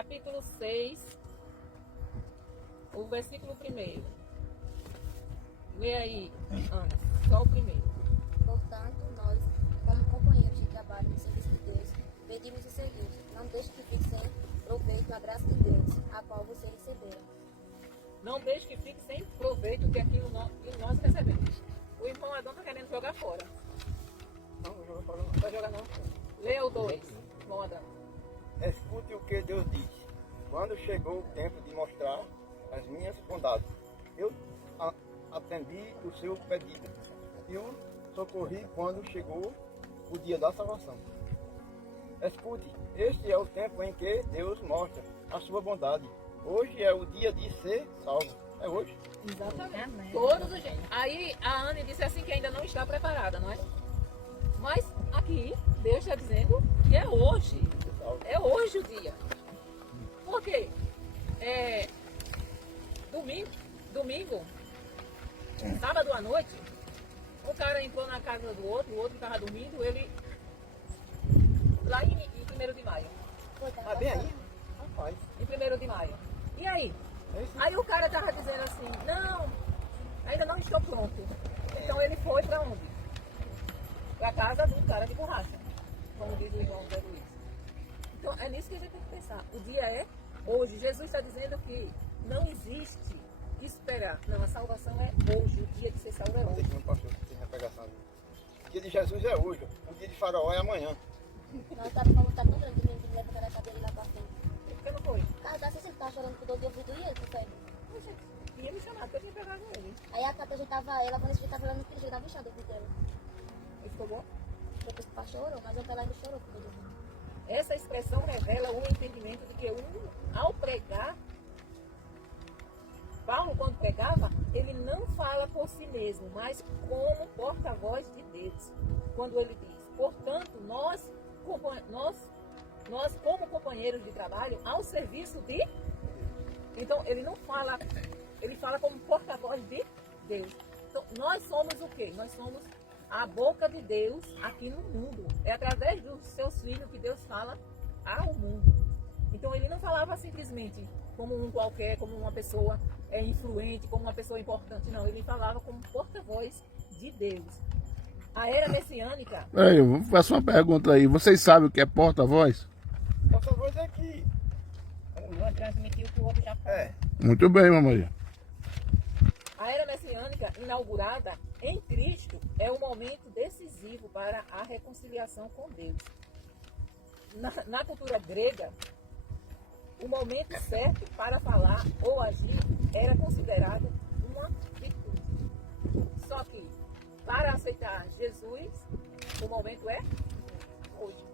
capítulo 6, o versículo 1. Lê aí, Ana, só o primeiro. Portanto, nós, como companheiros de trabalho no serviço de Deus, pedimos o seguinte: não deixe que fique sem proveito a graça de Deus, a qual você receberam. Não deixe que fique sem proveito que aquilo que nós recebemos. O irmão Adão está querendo jogar fora. Não, não joga fora não. Não vai jogar não? Lê o 2, irmão Adão. Escute o que Deus diz. Quando chegou o tempo de mostrar as minhas bondades, eu atendi o seu pedido e o socorri quando chegou o dia da salvação. Escute, este é o tempo em que Deus mostra a sua bondade. Hoje é o dia de ser salvo. É hoje. Exatamente. Amém. Todos os dias. Aí a Anne disse assim que ainda não está preparada, não é? Mas aqui Deus está dizendo que é hoje. É hoje o dia. Por quê? Domingo, sábado à noite, o cara entrou na casa do outro, o outro estava dormindo, ele lá em 1º de maio. Tá bem aí? Rapaz. Em 1º de maio. E aí? Aí o cara estava dizendo assim, não, ainda não estou pronto. Então ele foi para onde? Para casa do cara de borracha, como diz o irmão Zé Luiz. Então é nisso que a gente tem que pensar. O dia é hoje. Jesus está dizendo que não existe esperar. Não, a salvação é hoje. O dia de ser salvo é hoje. Não passou, tem repregação. O dia de Jesus é hoje. O dia de Faraó é amanhã. Nós tá tão grande, domingo, que leva a cadeira lá pra frente. Por que não foi? Cara, você tá chorando por dor de ouvido e ele, que foi? Poxa, ia me chamar, porque eu tinha pegado ele. Aí a Cata já tava, ela quando a gente tava olhando no filho, tava inchado o ouvido dela. Ele ficou bom? Depois que o pai chorou, mas ontem ela ainda chorou por dor de ouvido. Essa expressão revela o entendimento de que ao pregar, Paulo, quando pregava, ele não fala por si mesmo, mas como porta-voz de Deus. Quando ele diz, portanto, nós como companheiros de trabalho, ao serviço de... Então, ele não fala, ele fala como porta-voz de Deus. Então, nós somos o quê? Nós somos a boca de Deus aqui no mundo. É através dos seus filhos que Deus fala ao mundo. Então, ele não falava simplesmente como um qualquer, como uma pessoa influente, como uma pessoa importante. Não, ele falava como porta-voz de Deus. A era messiânica... Peraí, eu vou fazer uma pergunta aí. Vocês sabem o que é porta-voz? Porta-voz é que... Um transmitiu o que o outro já falou. Muito bem, mamãe. A era messiânica inaugurada em Cristo é um momento decisivo para a reconciliação com Deus. Na cultura grega, o momento certo para falar ou agir era considerado uma virtude. Só que, para aceitar Jesus, o momento é hoje.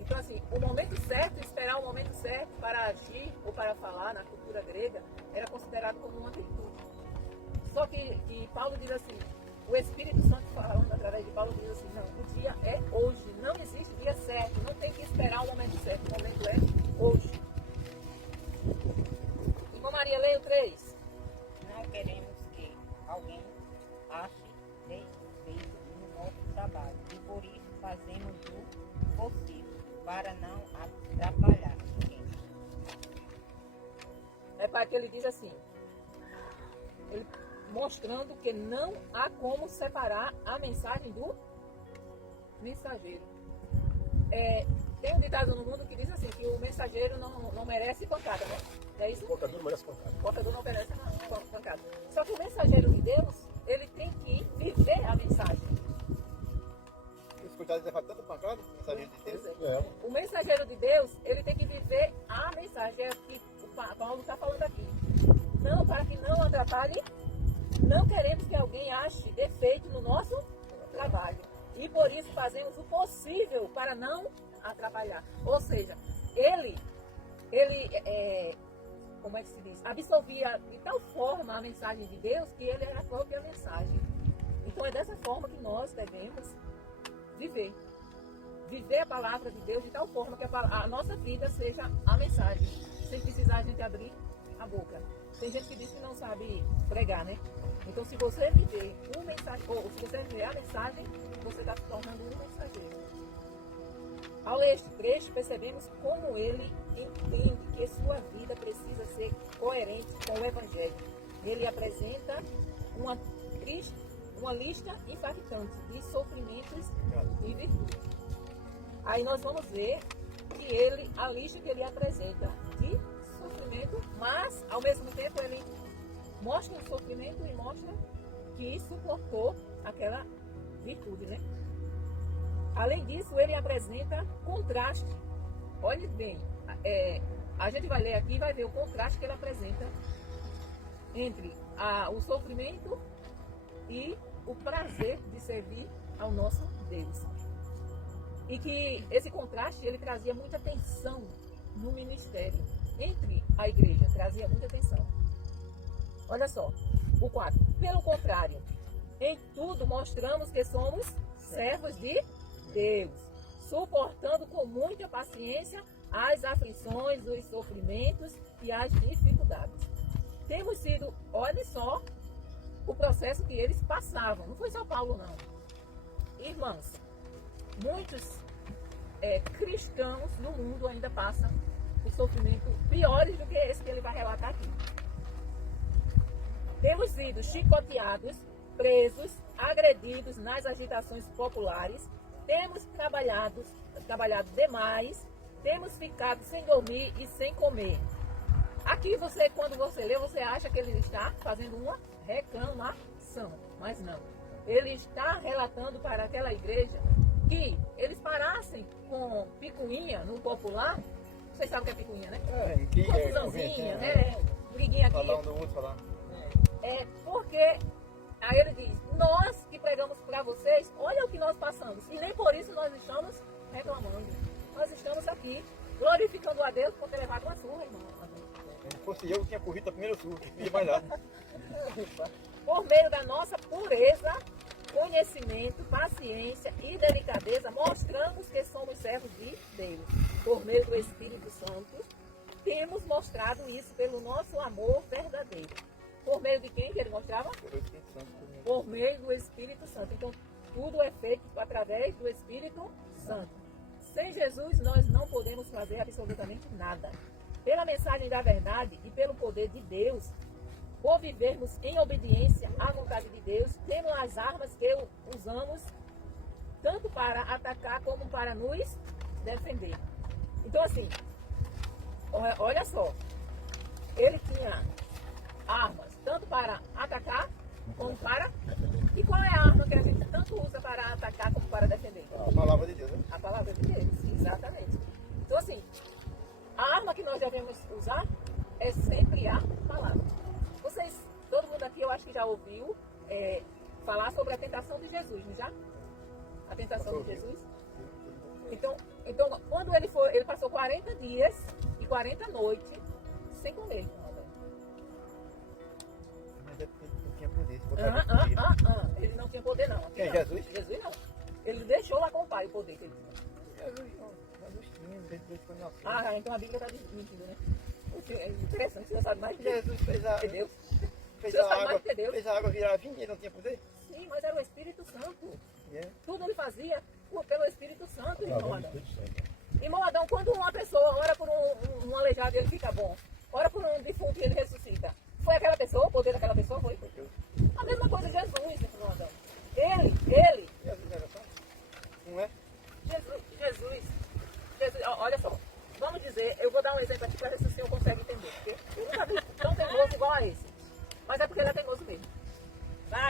Então, assim, o momento certo, esperar o momento certo para agir ou para falar na cultura grega, era considerado como uma virtude. Só que Paulo diz assim, o Espírito Santo falando através de Paulo diz assim, não, o dia é hoje, não existe dia certo, não tem que esperar o momento certo, o momento é hoje. Irmã Maria, leia o 3. Não queremos que alguém ache defeito no nosso trabalho e por isso fazemos o possível para não atrapalhar ninguém. É para que ele diz assim, ele mostrando que não há como separar a mensagem do mensageiro. Tem um ditado no mundo que diz assim, que o mensageiro não merece pancada, né? É isso? O portador não merece pancada. O portador não merece pancada. Só que o mensageiro de Deus, ele tem que viver a mensagem. Os coitados levam tanta pancada, mensageiro de Deus. O mensageiro de Deus, ele tem que viver a mensagem. É o que o Paulo está falando aqui. Não, para que não atrapalhe, não queremos que alguém ache defeito no nosso trabalho. E por isso fazemos o possível para não atrapalhar. Ou seja, ele como é que se diz? Absorvia de tal forma a mensagem de Deus que ele era a própria mensagem. Então é dessa forma que nós devemos viver. Viver a palavra de Deus de tal forma que a nossa vida seja a mensagem, sem precisar a gente abrir a boca. Tem gente que diz que não sabe pregar, né? Então, se você viver ou se você viver a mensagem, você está se tornando um mensageiro. Ao ler este trecho, percebemos como ele entende que sua vida precisa ser coerente com o Evangelho. Ele apresenta uma lista impactante de sofrimentos e virtudes. Aí nós vamos ver que a lista que ele apresenta de sofrimento, mas ao mesmo tempo ele mostra o sofrimento e mostra que suportou aquela virtude, né? Além disso, ele apresenta contraste. Olhe bem, a gente vai ler aqui e vai ver o contraste que ele apresenta entre o sofrimento e o prazer de servir ao nosso Deus. E que esse contraste, ele trazia muita tensão no ministério, entre a igreja, trazia muita tensão. Olha só, o 4. Pelo contrário, em tudo mostramos que somos servos de Deus, suportando com muita paciência as aflições, os sofrimentos e as dificuldades. Temos sido, olha só, o processo que eles passavam. Não foi só Paulo, não. Irmãos, muitos cristãos no mundo ainda passam por sofrimentos piores do que esse que ele vai relatar aqui. Temos sido chicoteados, presos, agredidos nas agitações populares, temos trabalhado demais, temos ficado sem dormir e sem comer. Aqui quando você lê, você acha que ele está fazendo uma reclamação, mas não. Ele está relatando para aquela igreja que eles parassem com picuinha no popular. Vocês sabem o que é picuinha, né? Confusãozinha, né? Briguinha aqui. Falar um do outro, falar. Porque aí ele diz, nós que pregamos para vocês, olha o que nós passamos. E nem por isso nós estamos reclamando. Nós estamos aqui glorificando a Deus por ter levado uma surra, irmão. Se fosse eu, tinha corrido a primeira surra, que ia mais lá. Por meio da nossa pureza, conhecimento, paciência e delicadeza, mostramos que somos servos de Deus. Por meio do Espírito Santo, temos mostrado isso pelo nosso amor verdadeiro. Por meio de quem que ele mostrava? Por meio do Espírito Santo. Então, tudo é feito através do Espírito Santo. Sem Jesus, nós não podemos fazer absolutamente nada. Pela mensagem da verdade e pelo poder de Deus, por vivermos em obediência à vontade de Deus, temos as armas que usamos tanto para atacar como para nos defender. Então, assim, olha só, ele tinha armas tanto para atacar como para... E qual é a arma que a gente tanto usa para atacar como para defender? A palavra de Deus, né? A palavra de Deus, exatamente. Então, assim, a arma que nós devemos usar é sempre a palavra. Todo mundo aqui, eu acho que já ouviu falar sobre a tentação de Jesus, não já? A tentação de Jesus. Então, quando ele passou 40 dias e 40 noites sem comer. Mas é porque ele não tinha poder. Ele não tinha poder, não. Quem, não. Jesus? Jesus não. Ele deixou lá com o pai o poder que ele tinha. Jesus tinha, desde quando nasceu. Então a Bíblia está mentindo, né? É interessante, você sabe mais que Jesus fez a, Deus. fez Você a sabe água, mais que Deus. fez a água virar vinho, ele não tinha poder? Sim, mas era o Espírito Santo. Yeah. Tudo ele fazia pelo Espírito Santo, irmão Adão. Irmão Adão, quando uma pessoa ora por um aleijado e ele fica bom, ora por um defunto e ele ressuscita, foi aquela pessoa, o poder daquela pessoa? Foi? A mesma coisa Jesus, irmão Adão. Ele, Jesus era só? Não é? Jesus, olha só, vamos dizer, eu vou dar um exemplo aqui para ver se o senhor consegue entender, porque eu nunca vi tão teimoso igual a esse, mas é porque ele é teimoso mesmo.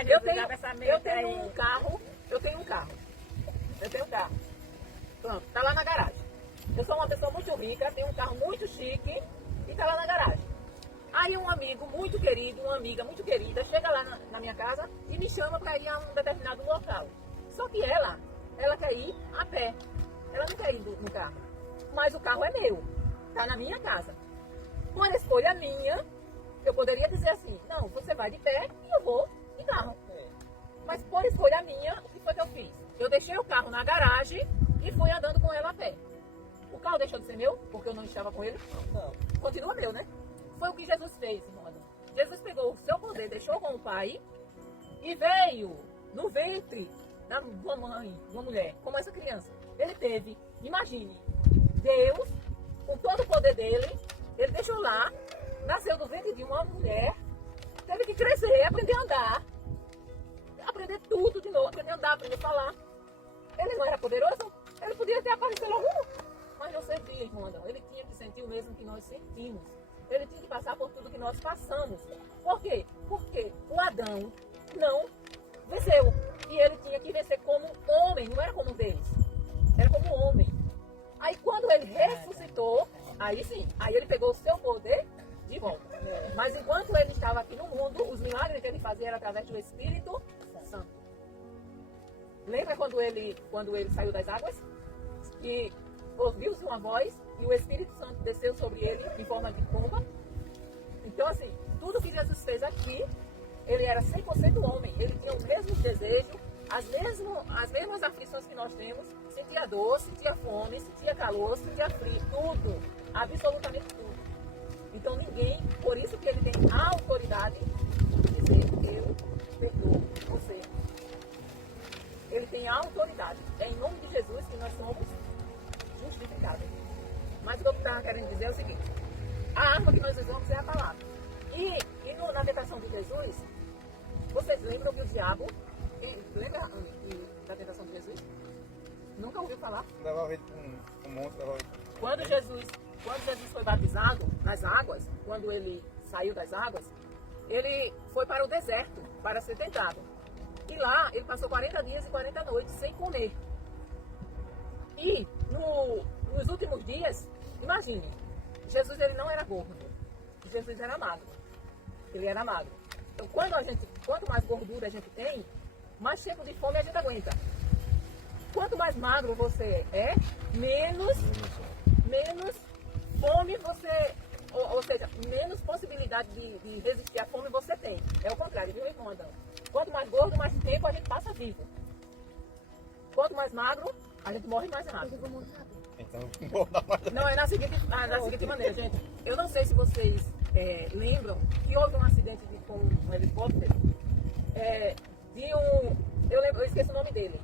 Eu tenho um carro. Pronto, tá lá na garagem. Eu sou uma pessoa muito rica, tenho um carro muito chique e tá lá na garagem. Aí um amigo muito querido, uma amiga muito querida, chega lá na minha casa e me chama para ir a um determinado local. Só que ela quer ir a pé. Ela não quer ir no carro. Mas o carro é meu. Tá na minha casa. Por escolha minha, eu poderia dizer assim, não, você vai de pé e eu vou de carro. Mas por escolha minha, o que foi que eu fiz? Eu deixei o carro na garagem e fui andando com ela a pé. O carro deixou de ser meu, porque eu não estava com ele? Não. Continua meu, né? Foi o que Jesus fez, irmão Adão. Jesus pegou o seu poder, deixou com o pai e veio no ventre de uma mãe, de uma mulher, como essa criança. ele teve, imagine, Deus, com todo o poder dele, ele deixou lá, nasceu do ventre de uma mulher, teve que crescer, aprender a andar, aprender tudo de novo, aprender a andar, aprender a falar. Ele não era poderoso? Ele podia ter aparecido logo, mas não servia, irmão Adão. Ele tinha que sentir o mesmo que nós sentimos. Ele tinha que passar por tudo que nós passamos. Por quê? Porque o Adão não venceu. E ele tinha que vencer como homem, não era como Deus. Era como homem. Aí quando ele ressuscitou, aí sim, aí ele pegou o seu poder de volta. Mas enquanto ele estava aqui no mundo, os milagres que ele fazia era através do Espírito Santo. Lembra quando ele saiu das águas? E ouviu-se uma voz e o Espírito Santo desceu sobre ele em forma de pomba. Então assim, tudo que Jesus fez aqui, ele era 100% homem. Ele tinha o mesmo desejo, as mesmas aflições que nós temos. Sentia dor, sentia fome, sentia calor, sentia frio, tudo. Absolutamente tudo. Então ninguém, por isso que ele tem a autoridade de dizer, eu perdoo você. Ele tem a autoridade. É em nome de Jesus que nós somos justificados. Mas o que eu estava querendo dizer é o seguinte: a arma que nós usamos é a palavra. E na tentação de Jesus, vocês lembram que o diabo, lembra da tentação de Jesus? Nunca ouviu falar? Levava ele para um monte, levava ele. Quando Jesus foi batizado nas águas, quando ele saiu das águas, ele foi para o deserto para ser tentado. E lá ele passou 40 dias e 40 noites sem comer. E nos últimos dias, imagine, Jesus ele não era gordo, Jesus era magro. Ele era magro. Então quanto mais gordura a gente tem, mais tempo de fome a gente aguenta. Quanto mais magro você é, menos fome você, ou seja, menos possibilidade de resistir à fome você tem. É o contrário, viu, irmão Adão? Quanto mais gordo, mais tempo a gente passa vivo. Quanto mais magro, a gente morre mais rápido. Eu vou morrer rápido. Então, não dá mais. Não, é na seguinte maneira, gente. Eu não sei se vocês lembram que houve um acidente com um helicóptero. Eu esqueci o nome dele.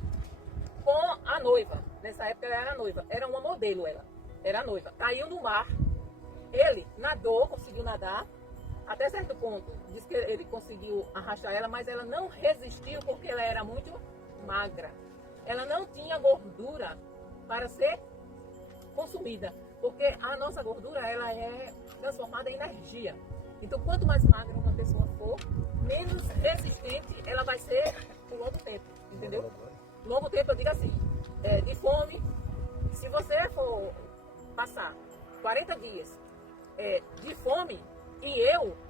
Com a noiva. Nessa época ela era noiva. Era uma modelo ela. Era noiva. Caiu no mar. Ele nadou, conseguiu nadar. Até certo ponto. Diz que ele conseguiu arrastar ela, mas ela não resistiu porque ela era muito magra. Ela não tinha gordura para ser consumida. Porque a nossa gordura ela é transformada em energia. Então quanto mais magra uma pessoa for, menos resistente ela vai ser por longo tempo. Entendeu? Longo tempo eu digo assim, de fome, se você for passar 40 dias de fome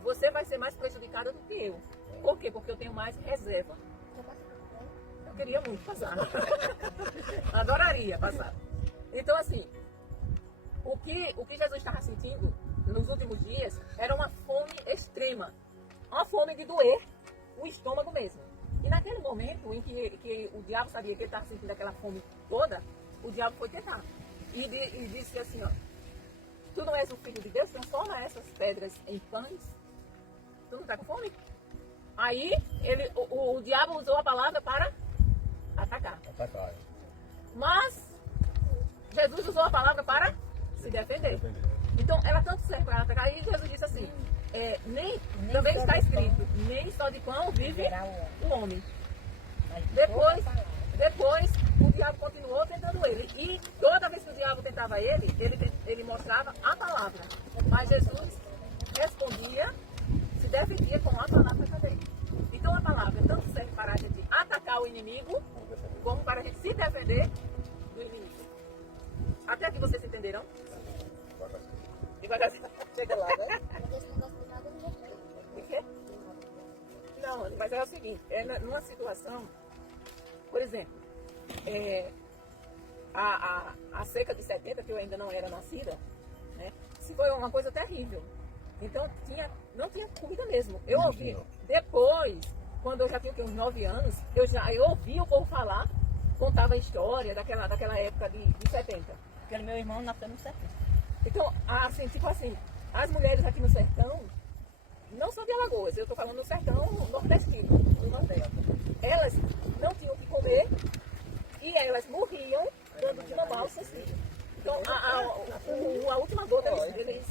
você vai ser mais prejudicada do que eu. Por quê? Porque eu tenho mais reserva. Eu queria muito passar. Adoraria passar. Então assim, o que Jesus estava sentindo nos últimos dias era uma fome extrema. Uma fome de doer o estômago mesmo. E naquele momento em que o diabo sabia que ele estava sentindo aquela fome toda, o diabo foi tentar. E disse assim, ó, tu não és o filho de Deus? Transforma essas pedras em pães. Tu não está com fome? Aí o diabo usou a palavra para atacar. Mas Jesus usou a palavra para se defender. Então ela tanto serve para atacar. Aí Jesus disse assim, também está escrito, nem só de pão vive o homem. Depois o diabo continuou tentando ele. E toda vez que o diabo tentava ele mostrava a palavra. Mas Jesus respondia, se defendia com a palavra também. Então a palavra tanto serve para a gente atacar o inimigo, como para a gente se defender do inimigo. Até aqui vocês entenderam? Devagarzinho. Chega lá, né? Porque esse negócio do nada eu não gostei. O quê? Não, mas é o seguinte, numa situação, por exemplo, a seca de 70, que eu ainda não era nascida, né? Isso foi uma coisa terrível. Então não tinha comida mesmo. Eu ouvi, depois, quando eu já tinha uns 9 anos, eu ouvi o povo falar, contava a história daquela época de 70. Porque meu irmão nasceu no sertão. Então, assim, tipo assim, as mulheres aqui no sertão, não são de Alagoas, eu estou falando no sertão nordestino, do Nordeste. Elas não tinham o que comer e elas morriam de mamar o seu filho. Então, a última gota eles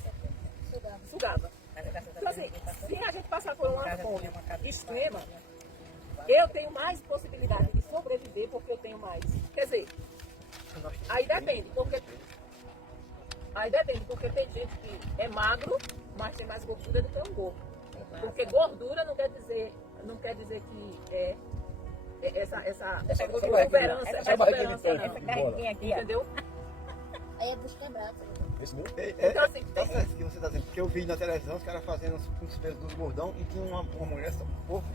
sugavam. Então, assim, se a gente passar por uma fome extrema, eu tenho mais possibilidade de sobreviver porque eu tenho mais. Quer dizer, aí depende, porque tem gente que é magro, mas tem mais gordura do que um gordo. Porque gordura não quer dizer que essa exuberância, essa barriguinha que ele tem, não. Essa carreguinha aqui, ó. Entendeu? Aí é bucho quebrado. Esse meu? Então, assim, Tá certo que você tá dizendo, porque eu vi na televisão os caras fazendo uns pesos dos gordão e tinha uma mulher só um pouco,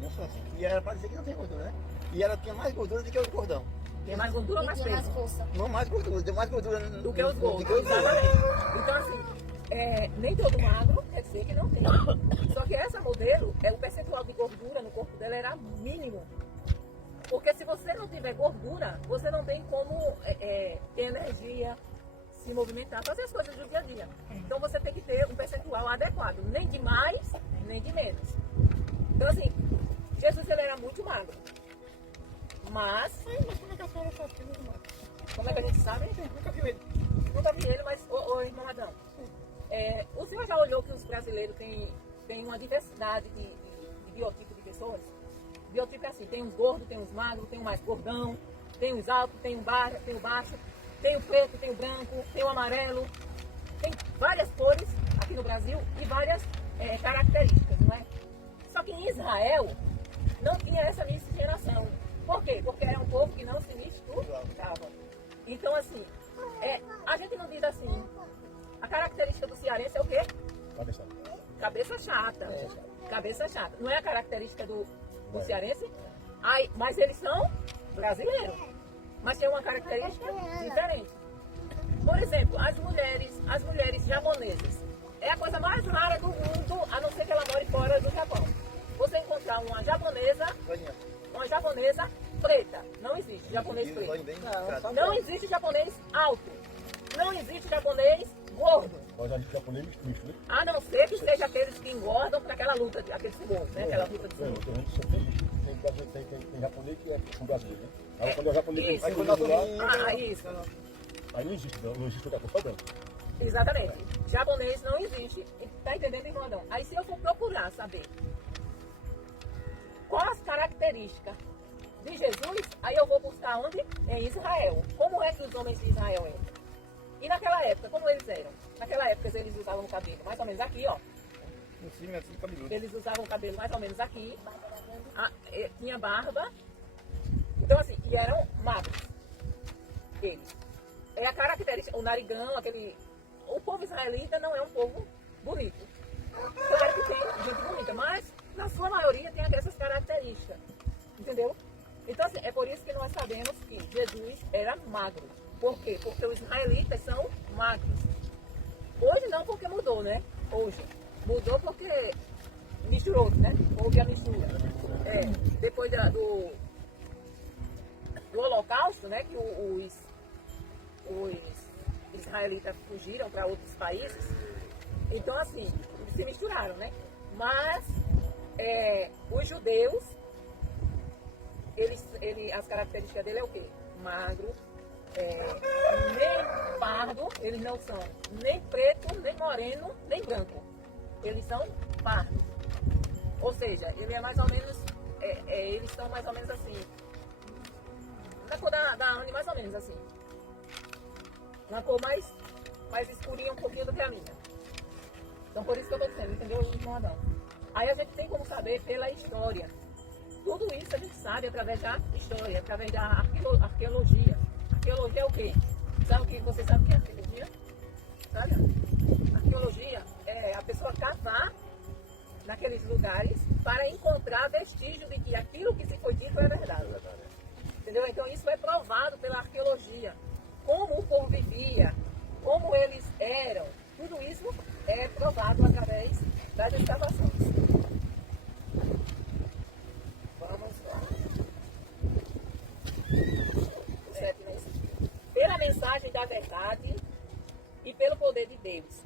não só assim, e era pra dizer que não tem gordura, né? E ela tinha mais gordura do que os gordão. tem mais gordura ou E mais tinha mais peso? força. Não mais gordura, deu mais gordura Do que os gordos. do que os gordos. Exatamente. Então, assim, nem todo magro quer dizer que não tem. Só que essa modelo, o percentual de gordura no corpo dela era mínimo. Porque se você não tiver gordura, você não tem como ter energia, se movimentar, fazer as coisas do dia a dia. Então você tem que ter um percentual adequado, nem de mais, nem de menos. Então, assim, Jesus ele era muito magro. Mas, como é que a gente sabe? Nunca viu ele. Nunca vi ele, mas, irmão Adão, o senhor já olhou que os brasileiros têm uma diversidade de biotipo de pessoas? Biotipo é assim, tem uns gordos, tem uns magros, tem um mais gordão, tem os altos, tem o baixo, tem o preto, tem o branco, tem o amarelo, tem várias cores aqui no Brasil e várias características, não é? Só que em Israel não tinha essa miscigenação. Por quê? Porque era um povo que não se misturava. Então, assim, a gente não diz assim, a característica do cearense é o quê? Cabeça chata. Cabeça chata. Não é a característica do cearense? Mas eles são brasileiros. Mas tem uma característica diferente. Por exemplo, as mulheres japonesas. É a coisa mais rara do mundo, a não ser que ela more fora do Japão. Você encontrar uma japonesa preta. Não existe japonês preto. Não existe japonês alto. Não existe japonês gordo. Mas a gente japonês misto, né? A não ser que seja aqueles que engordam para aquela luta, aqueles sumô, né? Aquela luta de sumô. Tem japonês que é com brasileiro, né? Aí quando é japonês Isso. tem que lá, Isso. aí não existe outra coisa, só branco. Exatamente. Japonês não existe. Tá entendendo, irmão Adão? Aí se eu for procurar saber quais as características de Jesus, aí eu vou buscar onde? Em Israel. Como é que os homens de Israel eram? E naquela época, como eles eram? Naquela época eles usavam o cabelo mais ou menos aqui, ó. Em cima assim, cabeludo. Eles usavam o cabelo mais ou menos aqui. Tinha barba. Então assim, e eram magros. Eles. É a característica, o narigão, aquele... O povo israelita não é um povo bonito. Claro que tem gente bonita, mas na sua maioria tem essas características. Entendeu? Então assim, é por isso que nós sabemos que Jesus era magro. Por quê? Porque os israelitas são magros. Hoje não, porque mudou, né? Hoje. Mudou porque misturou, né? Houve a mistura. Depois do Holocausto, né? Que os israelitas fugiram para outros países. Então, assim, se misturaram, né? Mas os judeus, as características dele é o quê? Magro, nem pardo, eles não são nem preto, nem moreno, nem branco. Eles são pardos. Ou seja, ele é mais ou menos, eles são mais ou menos assim, na cor da Anne, mais ou menos assim. Uma cor mais escurinha um pouquinho do que a minha. Então por isso que eu estou dizendo, entendeu, irmão Adão? Aí a gente tem como saber pela história. Tudo isso a gente sabe através da história, através da arqueologia. Arqueologia é o quê? Sabe o que você sabe o que é arqueologia? Sabe? Arqueologia é a pessoa cavar naqueles lugares para encontrar vestígio de que aquilo que se foi dito é verdade. Entendeu? Então isso é provado pela arqueologia. Como o povo vivia, como eles eram, tudo isso é provado através das escavações. Vamos lá. Pela mensagem da verdade e pelo poder de Deus,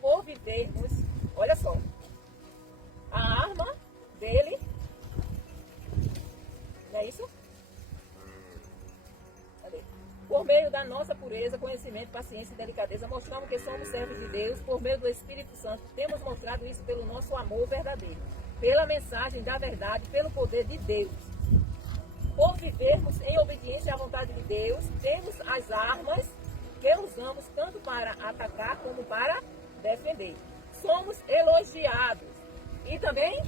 por vivermos, olha só, a arma dele, não é isso? Cadê? Por meio da nossa pureza, conhecimento, paciência e delicadeza, mostramos que somos servos de Deus. Por meio do Espírito Santo, temos mostrado isso pelo nosso amor verdadeiro, pela mensagem da verdade, pelo poder de Deus. Por vivermos em obediência à vontade de Deus, temos as armas que usamos tanto para atacar como para defender. Somos elogiados. E também,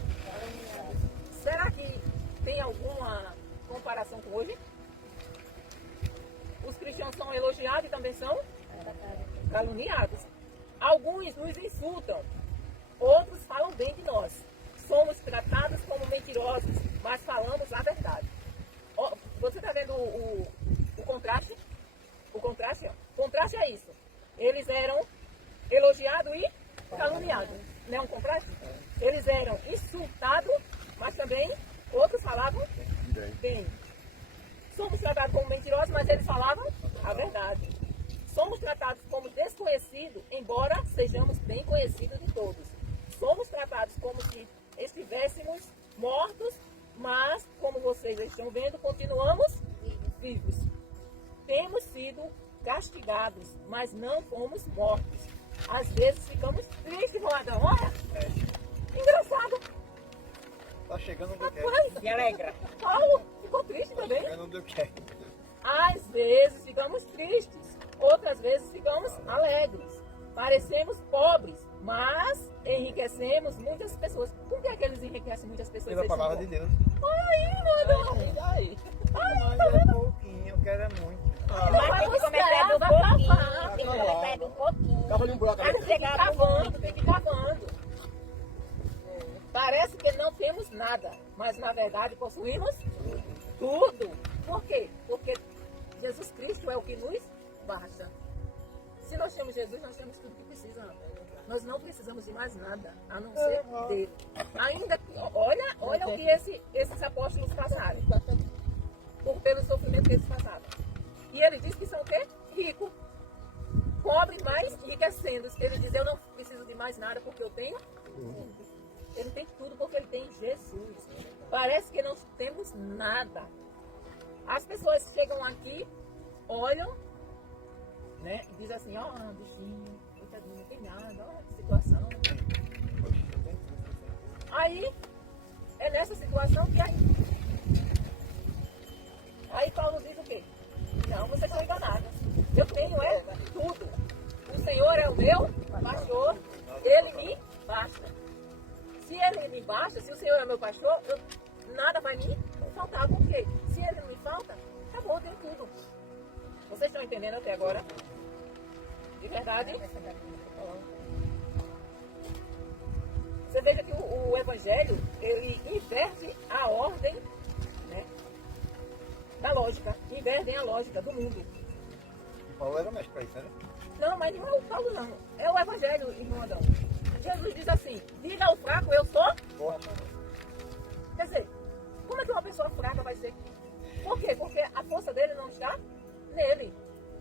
será que tem alguma comparação com hoje? Os cristãos são elogiados e também são caluniados. Alguns nos insultam, outros falam bem de nós. Somos tratados como mentirosos, mas falamos a verdade. Ó, você está vendo o contraste? O contraste, ó. O contraste é isso. Eles eram elogiados e caluniados. Não é um contraste? Eles eram insultados, mas também outros falavam bem. Somos tratados como mentirosos, mas eles falavam a verdade. Somos tratados como desconhecidos, embora sejamos bem conhecidos de todos. Somos tratados como se estivéssemos mortos, mas, como vocês estão vendo, continuamos vivos. Temos sido castigados, mas não fomos mortos. Às vezes ficamos tristes, Roadão. Olha, engraçado. Tá chegando onde eu quero. Rapaz, Se alegra. Paulo ficou triste também. Chegando onde eu quero. Às vezes ficamos tristes, outras vezes ficamos alegres. Parecemos pobres, mas enriquecemos muitas pessoas. Por que é que eles enriquecem muitas pessoas? Pela palavra de Deus. Aí, mano. E daí? Ai, Mas é pouquinho, eu quero é muito. Mas tem que começar do pouquinho. Tem que começar do pouquinho. Cava de um buraco. Até tem que ir chegar no cavando, tem que ir cavando. Parece que não temos nada, mas na verdade possuímos tudo. Por quê? Porque Jesus Cristo é o que nos basta. Se nós temos Jesus, nós temos tudo que precisamos. Nós não precisamos de mais nada, a não ser dele. Ainda que, olha o que esses apóstolos passaram. Pelo sofrimento que eles passaram. E ele diz que são o quê? Rico. Pobre, mas enriquecendo. Ele diz, eu não preciso de mais nada porque eu tenho. Ele tem tudo porque ele tem Jesus. Parece que não temos nada. As pessoas chegam aqui, olham, né? E dizem assim, ó, bichinho, coitadinho, não tem nada, ó, que situação. Aí, é nessa situação que aí Paulo diz o quê? Não, vocês estão enganados. Eu tenho tudo. O Senhor é o meu pastor, ele me basta. Se ele me basta, se o Senhor é meu pastor, nada vai me faltar. Por quê? Se ele não me falta, acabou, eu tenho tudo. Vocês estão entendendo até agora? De verdade? Você veja que o Evangelho, ele inverte a ordem, né, da lógica. Inverte a lógica do mundo. E Paulo era mestre pra isso, né? Não, mas não é o Paulo, não. É o Evangelho, irmão Adão. Jesus diz assim, diga ao fraco, eu sou. Forte. Quer dizer, como é que uma pessoa fraca vai ser? Por quê? Porque a força dele não está nele.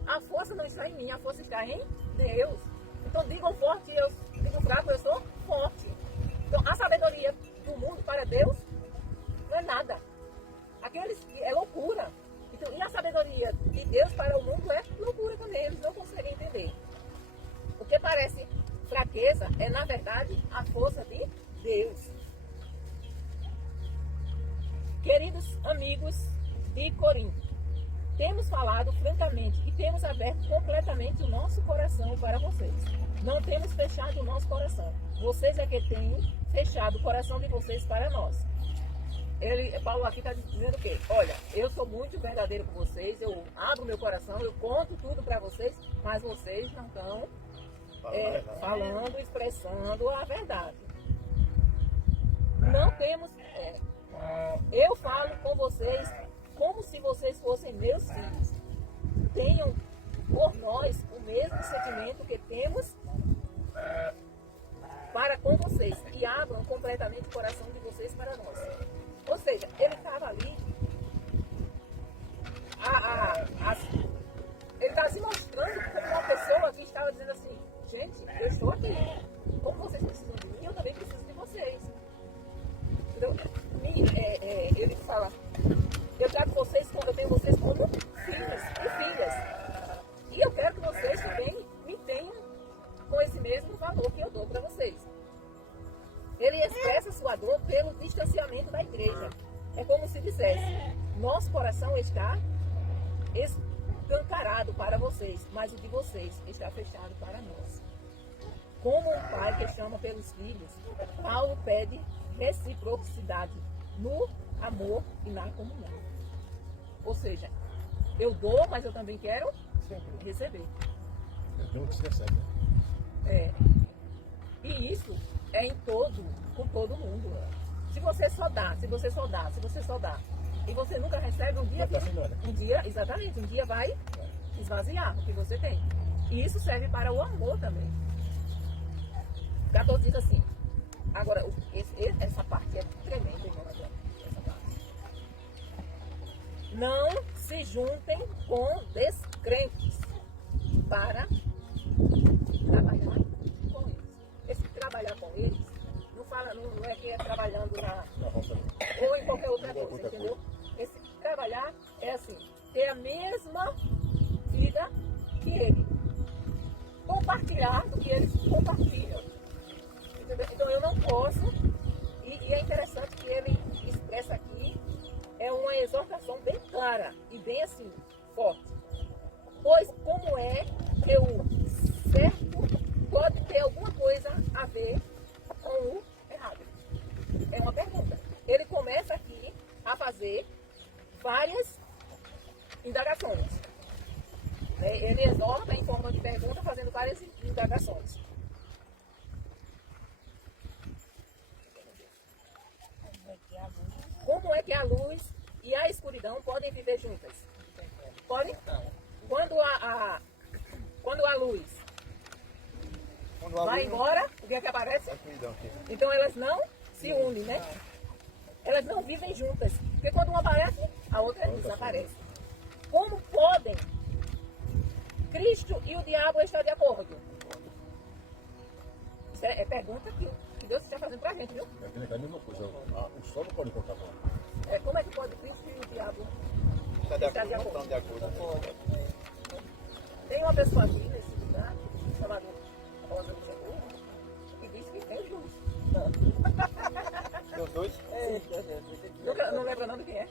A força não está em mim, a força está em Deus. Então digam forte, digam fraco, eu sou forte. Então a sabedoria do mundo para Deus não é nada. Aqueles que é loucura. Então, e a sabedoria de Deus para o mundo é loucura também. Eles não conseguem entender. O que parece fraqueza é, na verdade, a força de Deus. Queridos amigos de Corinto, temos falado francamente e temos aberto completamente o nosso coração para vocês. Não temos fechado o nosso coração. Vocês é que têm fechado o coração de vocês para nós. Paulo aqui está dizendo o quê? Olha, eu sou muito verdadeiro com vocês, eu abro meu coração, eu conto tudo para vocês, mas vocês não estão falando, expressando a verdade. Não temos. Eu falo com vocês como se vocês fossem meus filhos. Tenham por nós o mesmo sentimento que temos para com vocês e abram completamente o coração de vocês para nós. Ou seja, ele estava ali, ele estava se mostrando como uma pessoa que estava dizendo assim, gente, eu estou aqui. Como vocês precisam de mim, eu também preciso de vocês. Então, ele fala, eu tenho vocês como filhos e filhas. ele expressa sua dor pelo distanciamento da igreja. É como se dissesse, nosso coração está escancarado para vocês, mas o de vocês está fechado para nós. Como um pai que chama pelos filhos, Paulo pede reciprocidade no amor e na comunhão. Ou seja, eu dou, mas eu também quero receber. É um que se recebe, né? É. E isso é com todo mundo. Se você só dá, se você só dá, se você só dá, e você nunca recebe, exatamente, um dia vai esvaziar o que você tem. E isso serve para o amor também. 14 diz assim, agora, essa parte é tremenda, irmão. Essa parte. Não se juntem com descrentes para trabalhar com eles. Esse trabalhar com eles, não é que é trabalhando ou em qualquer outra coisa, entendeu? Esse trabalhar é assim, ter a mesma vida que ele. Compartilhar do que eles compartilham. Entendeu? Então eu não posso, e é interessante que ele expressa aqui, é uma exortação bem clara e bem assim, forte. Pois como é que o certo pode ter alguma coisa a ver com o errado? É uma pergunta. Ele começa aqui a fazer várias indagações. Ele exorta em forma de pergunta, fazendo várias indagações. Como é que a luz e a escuridão podem viver juntas? Podem? Quando a luz vai embora, o que é que aparece? Então elas não se unem, né? Elas não vivem juntas. Porque quando uma aparece, a outra desaparece. Como podem Cristo e o diabo estar de acordo? Isso é pergunta que Deus está fazendo pra gente, viu? É a mesma coisa. O sol não pode encontrar com ela. Como é que pode Cristo e o diabo Está de acordo, não estar de estão de acordo. Tem uma pessoa aqui nesse lugar, chamada Rosa Luxemburgo, que diz que tem luz. Tem os dois? Não lembra o nome de quem é?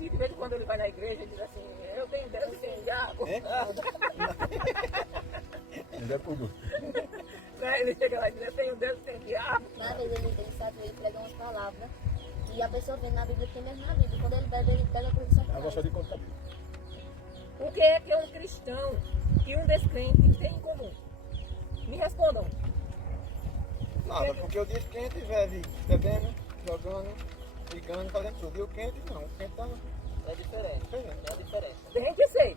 E de vez em quando ele vai na igreja e diz assim, eu tenho Deus e tenho diabo. Ele é por dois. Né? Ele chega lá e diz, eu tenho Deus e tenho diabo. Na vez ele sabe, ele prega umas palavras. E a pessoa vê na Bíblia, tem mesmo na Bíblia. Quando ele bebe, ele pega a coisa só Eu gosto de contar a Bíblia. O que é que um cristão e um descrente têm em comum? Me respondam. Nada, porque eu disse que quem estiver bebendo, jogando, brigando, fazendo tudo. E o quente não. O quente tá É diferente. É a diferença. Tem que ser.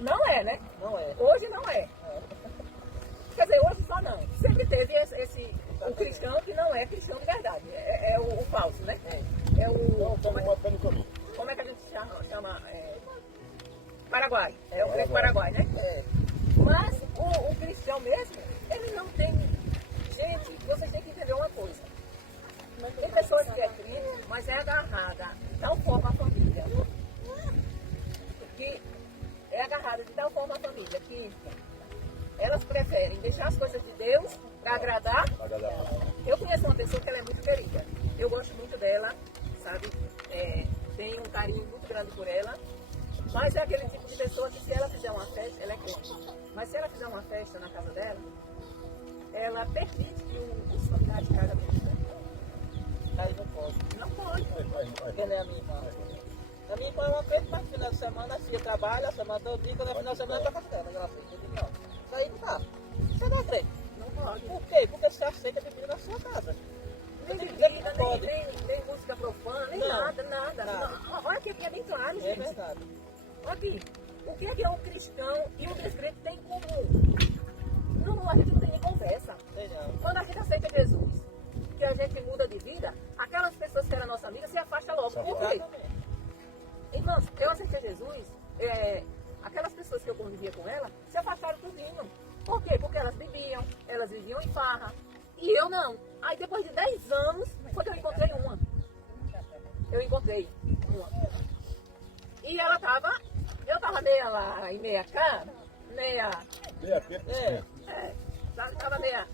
Não é, né? Não é. Hoje não é. Quer dizer, hoje só não. Sempre teve o cristão que não é cristão de verdade. É o falso, né? É o... Como é que a gente chama? Paraguai. É o crente Paraguai, né? Mas o cristão mesmo, ele não tem... Gente, vocês têm que entender uma coisa. Tem pessoas que é crente, mas é agarrada de tal forma à família. Que é agarrada de tal forma à família que elas preferem deixar as coisas de Deus para agradar. Eu conheço uma pessoa que ela é muito querida. Eu gosto muito dela, sabe? Tenho um carinho muito grande por ela. Mas é aquele tipo de pessoa que se ela fizer uma festa, ela é crente. Mas se ela fizer uma festa na casa dela, ela permite que os familiares de casa venham. Aí não pode. Não pode. Porque nem a minha irmã. A minha irmã é uma vez, mas no final de semana, a filha trabalha, a semana todo dia, quando é final de semana, tá com a casa dela. Ela fez. Eu digo, não, isso aí não dá. Você não é crente. Não pode. Por quê? Porque você aceita bebida na sua casa. Nem Tem que dizer que bebida, não pode. nem música profana, nem Não. nada. Nada. Não. Olha que aqui é bem claro, É gente. verdade. Olha aqui. O que é um cristão e um descrente têm em comum? Não, a gente não tem nem conversa. Sei não. Quando a gente aceita Jesus, que a gente muda de vida, aquelas pessoas que eram nossa amiga se afastam logo. Por quê? Exatamente. Então, eu aceitei Jesus, aquelas pessoas que eu convivia com ela, se afastaram tudinho. Por quê? Porque elas bebiam, elas viviam em farra. E eu não. Aí depois de 10 anos, foi que eu encontrei uma. Eu encontrei uma. E ela eu tava meia lá e meia cá, meia... Meia pepa, sabe, tava meia...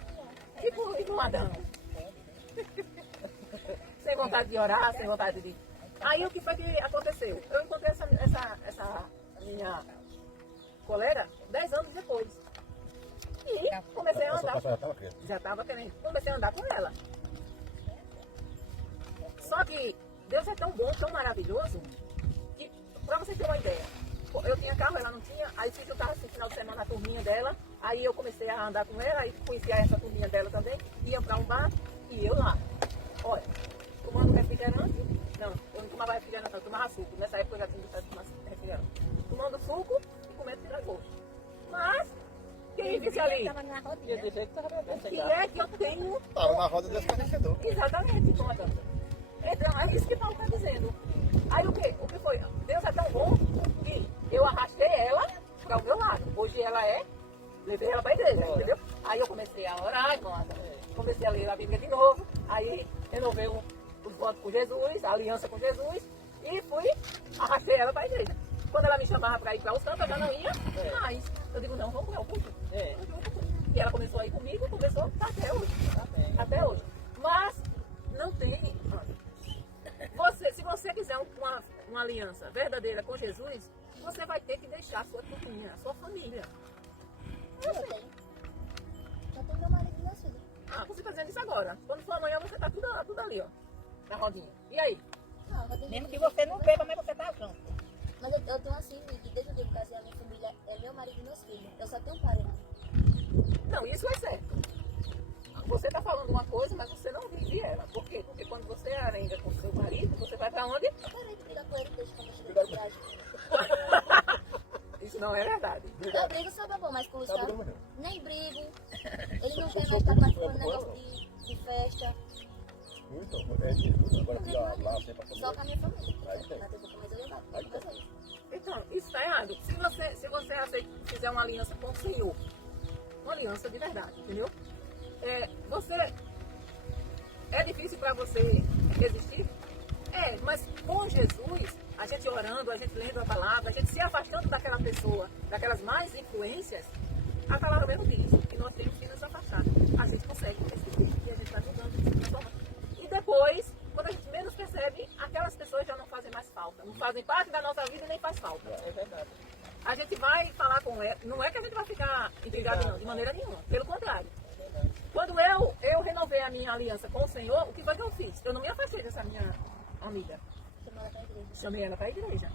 E fui no Adão. Sem vontade de orar, sem vontade de... Aí o que foi que aconteceu? Eu encontrei essa minha colega 10 anos depois. E comecei a Essa andar. pessoa já estava crente. Já estava querendo. Comecei a andar com ela. Só que Deus é tão bom, tão maravilhoso, que, pra você ter uma ideia, eu tinha carro, ela não tinha, aí se juntava esse final de semana a turminha dela, aí eu comecei a andar com ela, aí conhecia essa turminha dela também, ia pra um bar e eu lá. Olha, tomando refrigerante, não, eu não tomava refrigerante, eu tomava suco. Nessa época eu já tinha deixado de tomar refrigerante. Tomando suco e comendo tira-gosto. Mas, quem disse ali? Estava na Ia rodinha. dizer que estava bem O sem que graça. é que eu tenho? Estava na roda do escarnecedor. Exatamente, comandante. Então, é isso que Paulo está dizendo. Aí o quê? O que foi? Deus é tão bom que eu arrastei ela para o meu lado. Hoje ela levei ela para a igreja, entendeu? Aí eu comecei a orar, comecei a ler a Bíblia de novo, aí renovei os votos com Jesus, a aliança com Jesus, e fui, arrastei ela para a igreja. Quando ela me chamava para ir para os campos, eu já não ia mais. Eu digo, não, vamos para o culto. É. E ela começou a ir comigo, começou tá até hoje. Tá bem. Até hoje. Mas não tem. Se você quiser uma aliança verdadeira com Jesus, você vai ter que deixar a sua turminha, a sua família. Eu sei. Já tem meu marido e minha filha. Ah, você está dizendo isso agora. Quando for amanhã, você está tudo ali, ó. Na rodinha. E aí? Não, eu tenho Mesmo que você não beba, mas você tá junto. Mas eu tenho assim, que desde o dia que eu casei, a minha família é meu marido e meus filhos. Eu só tenho um parente. Não, isso é certo. Você está falando uma coisa, mas você não vive ela. Por quê? Porque quando você arenga com seu marido, você vai para onde? Eu parei de brigar com ele desde quando eu cheguei de viagem. Isso não é verdade. Eu brigo só pra bom, mas com o Sabe Luciano como não? nem brigo. Ele não quer mais estar participando de negócio de festa. Muito. É isso. Agora Não fica lá, tem lá mais. sempre pra Só com a minha família. Aí tem. Na TV, mas eu ia bater. Aí tem. Mas aí, Então, isso está errado. Se você fizer uma aliança com o Senhor, uma aliança de verdade, entendeu? É difícil para você resistir? É, mas com Jesus, a gente orando, a gente lendo a palavra, a gente se afastando daquela pessoa, daquelas más influências, a palavra mesmo diz que nós temos que nos afastar. A gente consegue resistir e a gente vai mudando, se transformando. E depois, quando a gente menos percebe, aquelas pessoas já não fazem mais falta, não fazem parte da nossa vida e nem faz falta. É verdade. A gente vai falar com ela, não é que a gente vai ficar intrigado não, de maneira nenhuma, pelo contrário. Quando eu renovei a minha aliança com o Senhor, o que foi que eu fiz? Eu não me afastei dessa minha amiga, chamou ela pra igreja. chamei ela para a igreja,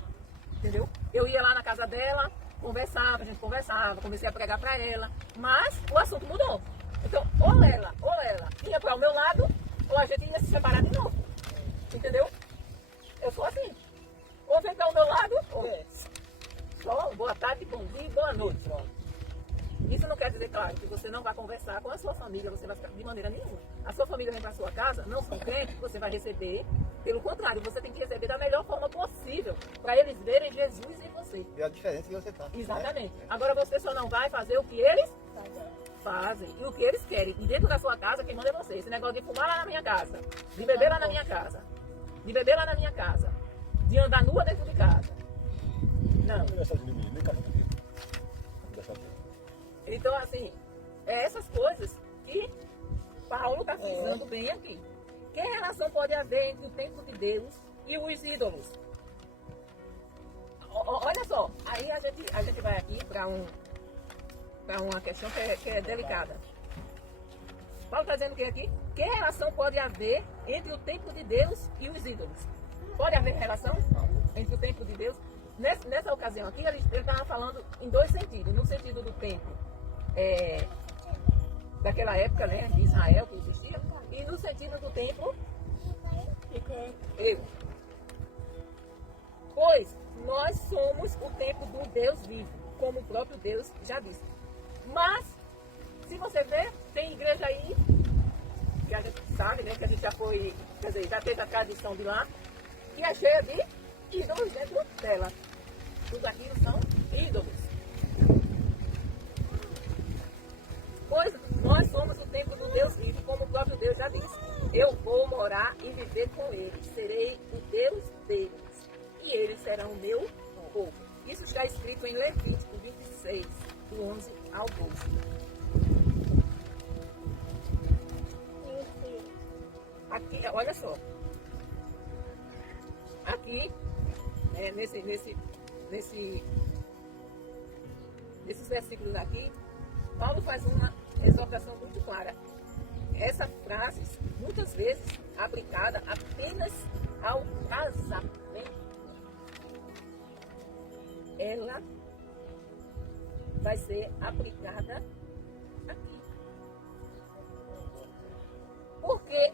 entendeu? Eu ia lá na casa dela, conversava, a gente conversava, comecei a pregar para ela, mas o assunto mudou. Então, ou ela ia para o meu lado, ou a gente ia se separar de novo, entendeu? Eu sou assim, ou vem para o meu lado, ou só boa tarde, bom dia e boa noite. Isso não quer dizer, claro, que você não vai conversar com a sua família, você vai ficar de maneira nenhuma. A sua família vem para a sua casa, não são crentes, você vai receber. Pelo contrário, você tem que receber da melhor forma possível, para eles verem Jesus em você. E a diferença que você está. Exatamente. Agora você só não vai fazer o que eles fazem e o que eles querem. E dentro da sua casa, quem manda é você. Esse negócio de fumar lá na minha casa, de beber lá na minha casa, de beber lá na minha casa, de andar nua dentro de casa. Não. Não deixa de mim, nem casa comigo. Não deixa de mim. Então, assim, é essas coisas que Paulo está frisando bem aqui. Que relação pode haver entre o templo de Deus e os ídolos? Olha só, aí a gente vai aqui para uma questão que é delicada. Paulo está dizendo o que aqui? Que relação pode haver entre o templo de Deus e os ídolos? Pode haver relação entre o templo de Deus? Nessa ocasião aqui, ele estava falando em dois sentidos. No sentido do templo daquela época, né, de Israel, que existia, e no sentido do templo eu. Pois nós somos o templo do Deus vivo, como o próprio Deus já disse. Mas, se você ver, tem igreja aí, que a gente sabe, né, que a gente já foi, quer dizer, já teve a tradição de lá, que é cheia de ídolos dentro dela. Tudo aquilo são ídolos. Pois nós somos o templo do Deus vivo, como o próprio Deus já disse. Eu vou morar e viver com eles, serei o Deus deles, e eles serão o meu povo. Isso está escrito em Levítico 26, do 11 ao 12. olha só. Aqui, nesses versículos aqui, Paulo faz uma exortação muito clara. Essa frase, muitas vezes, aplicada apenas ao casamento, ela vai ser aplicada aqui. Porque,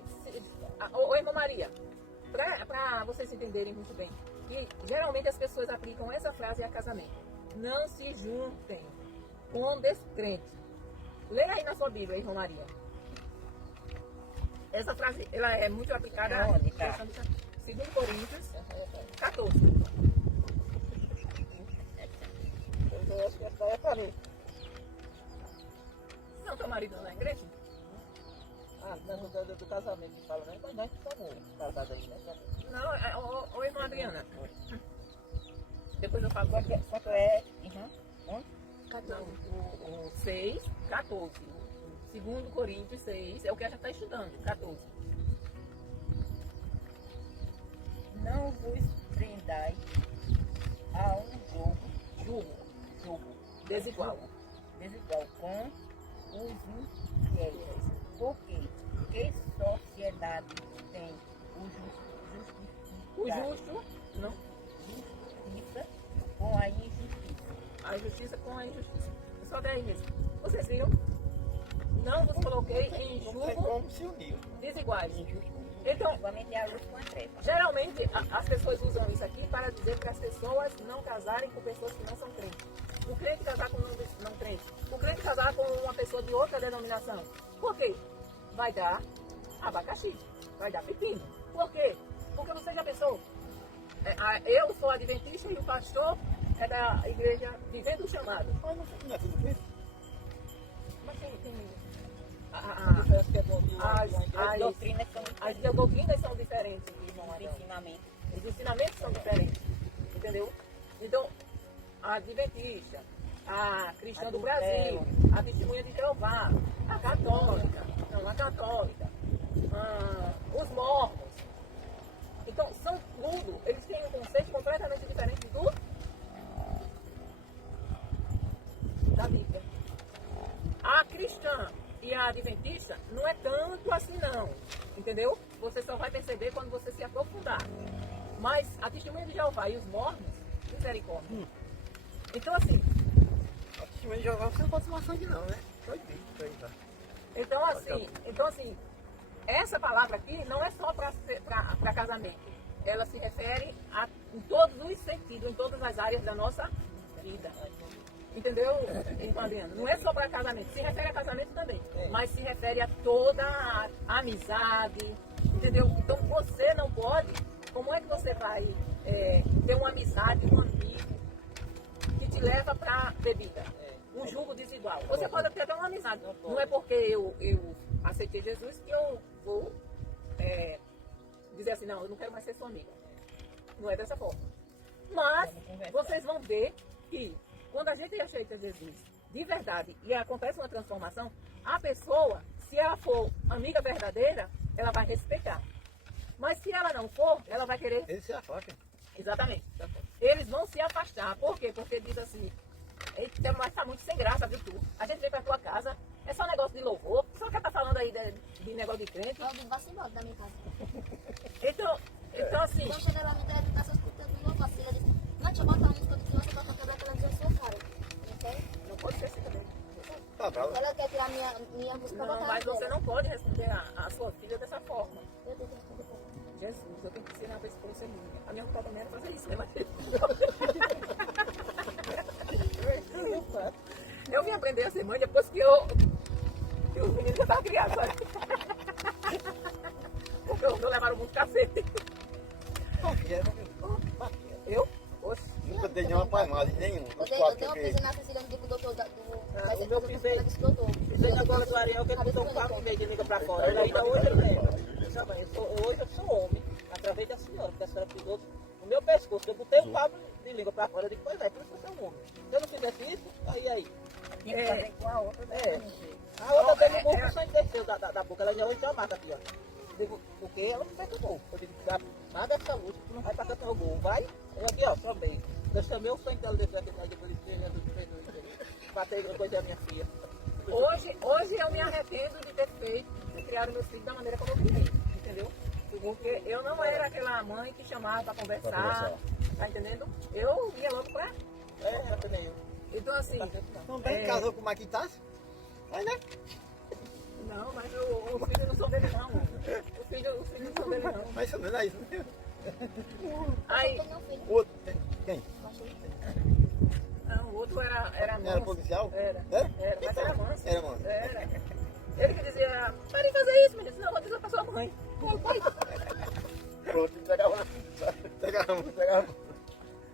irmã Maria, para vocês entenderem muito bem, que geralmente as pessoas aplicam essa frase a casamento. Não se juntem com descrentes. Leia aí na sua Bíblia, irmã Maria. Essa frase, ela é muito aplicada Onde tá? 2 Coríntios 14. Eu acho que essa é para mim. Não, teu marido não é igreja? Ah, não é do casamento que fala, né? Mas nós estamos casados aí, né? Não, irmã Adriana. Depois eu falo Quanto é? Uhum. o 6, 14. 2 Coríntios 6, é o que a gente está estudando, 14. Não vos prendais a um jogo Desigual. com os infiéis. Porque que sociedade tem O justo, não. justiça com a injustiça? A justiça com a injustiça. Só daí mesmo. Vocês viram? Não vos coloquei em Não tem julgo como se unir. desiguais. Então, Igualmente é a luz com a treva. geralmente as pessoas usam isso aqui para dizer para as pessoas não casarem com pessoas que não são crentes. O crente casar com um não crente. O crente casar com uma pessoa de outra denominação. Por quê? Vai dar abacaxi. Vai dar pepino. Por quê? Porque você já pensou? Eu sou adventista e o pastor é da igreja Vivendo o Chamado. Mas não é tudo bem. Mas tem Parece que é bom As doutrinas são as doutrinas são diferentes, irmão os Adão. ensinamentos. Os ensinamentos são diferentes. Entendeu? Então, a adventista, a cristã A do do Brasil, a testemunha de Jeová, a católica, os mormons. Então, são tudo. Eles têm um conceito completamente diferente da Bíblia. A cristã e a adventista não é tanto assim não, entendeu? Você só vai perceber quando você se aprofundar. Mas a testemunha de Jeová e os mormons, misericórdia. Então assim, A testemunha de Jeová você não pode tomar sangue não, né? Proibido isso aí, tá? então assim, essa palavra aqui não é só para casamento. Ela se refere em todos os sentidos, em todas as áreas da nossa vida. Entendeu, irmã Adriana? Não é só para casamento, se refere a casamento também, mas se refere a toda a amizade, entendeu? Então você não pode, como é que você vai ter uma amizade, um amigo que te leva para bebida? Um julgo desigual. Você pode ter até uma amizade, não é porque eu aceitei Jesus que eu vou dizer assim, não, eu não quero mais ser sua amiga. Não é dessa forma. Mas vocês vão ver que quando a gente aceita Jesus de verdade e acontece uma transformação, a pessoa, se ela for amiga verdadeira, ela vai respeitar. Mas se ela não for, ela vai querer... Ele se afasta. Exatamente. Eles vão se afastar. Por quê? Porque diz assim, eita, mas tá muito sem graça, viu tu? A gente vem pra tua casa, é só negócio de louvor, só que tá falando aí de negócio de crente. Eu vou embora da minha casa. Então assim... Quando chega lá, me dá educação, escutando de novo, a filha diz, não, deixa eu botar uma música do Senhor, você toca quebrar aquela diz, eu sou cara. Não Não pode ser assim também. Tá bravo. ela quer tirar minha música pra Não, botar mas na você dela. não pode responder a sua filha dessa forma. Eu tenho que responder pra ela. Jesus, eu tenho que ensinar pra esse povo ser linda. A minha vontade também era fazer isso, né? Mas... eu vim aprender a ser mãe depois que os meninos já estavam criados, sabe? Porque os meus levaram muito cacete. Eu? Oxe. Nunca dei nenhuma palmada, nenhum. Eu dei uma piscina na Cecília, no dia que o doutor o meu pisei. ela disse, doutor. Pisei na bola do Ariel, que ele botou um papo e meio de língua pra fora. Ele ainda hoje eu lembro. Hoje eu sou homem, através da senhora, porque a senhora pisou no meu pescoço. Eu botei um papo de língua pra fora. Eu digo, pois é, por isso que eu sou homem. Se eu não fizesse isso, aí. Tem que fazer com a outra. A outra deu no burro, o sangue desceu da boca. Ela ainda hoje tem uma marca aqui, ó. Porque ela me perturbou. Eu digo, nada essa luz, tu não vai passar pelo gol. Vai, eu aqui, ó, chamei. Eu chamei o sangue dela dentro aqui, mas depois batei coisa da minha filha. Hoje eu me arrependo de ter feito, de criar meus filhos da maneira como eu criei, entendeu? Porque eu não era aquela mãe que chamava para conversar, tá entendendo? Eu ia logo pra... Era também eu. Então assim... Também casou com o Maquitas? Mas né? Não, mas os filhos não são dele não. Os filhos não são dele não. Mais ou menos é isso, né? Aí, Tem um filho. O outro, quem? não, o outro era Era manso. policial? Era, mas era manso. Era manso. Era. Ele que dizia, para de fazer isso, menino, senão eu vou dizer pra sua mãe. Pronto, pegava.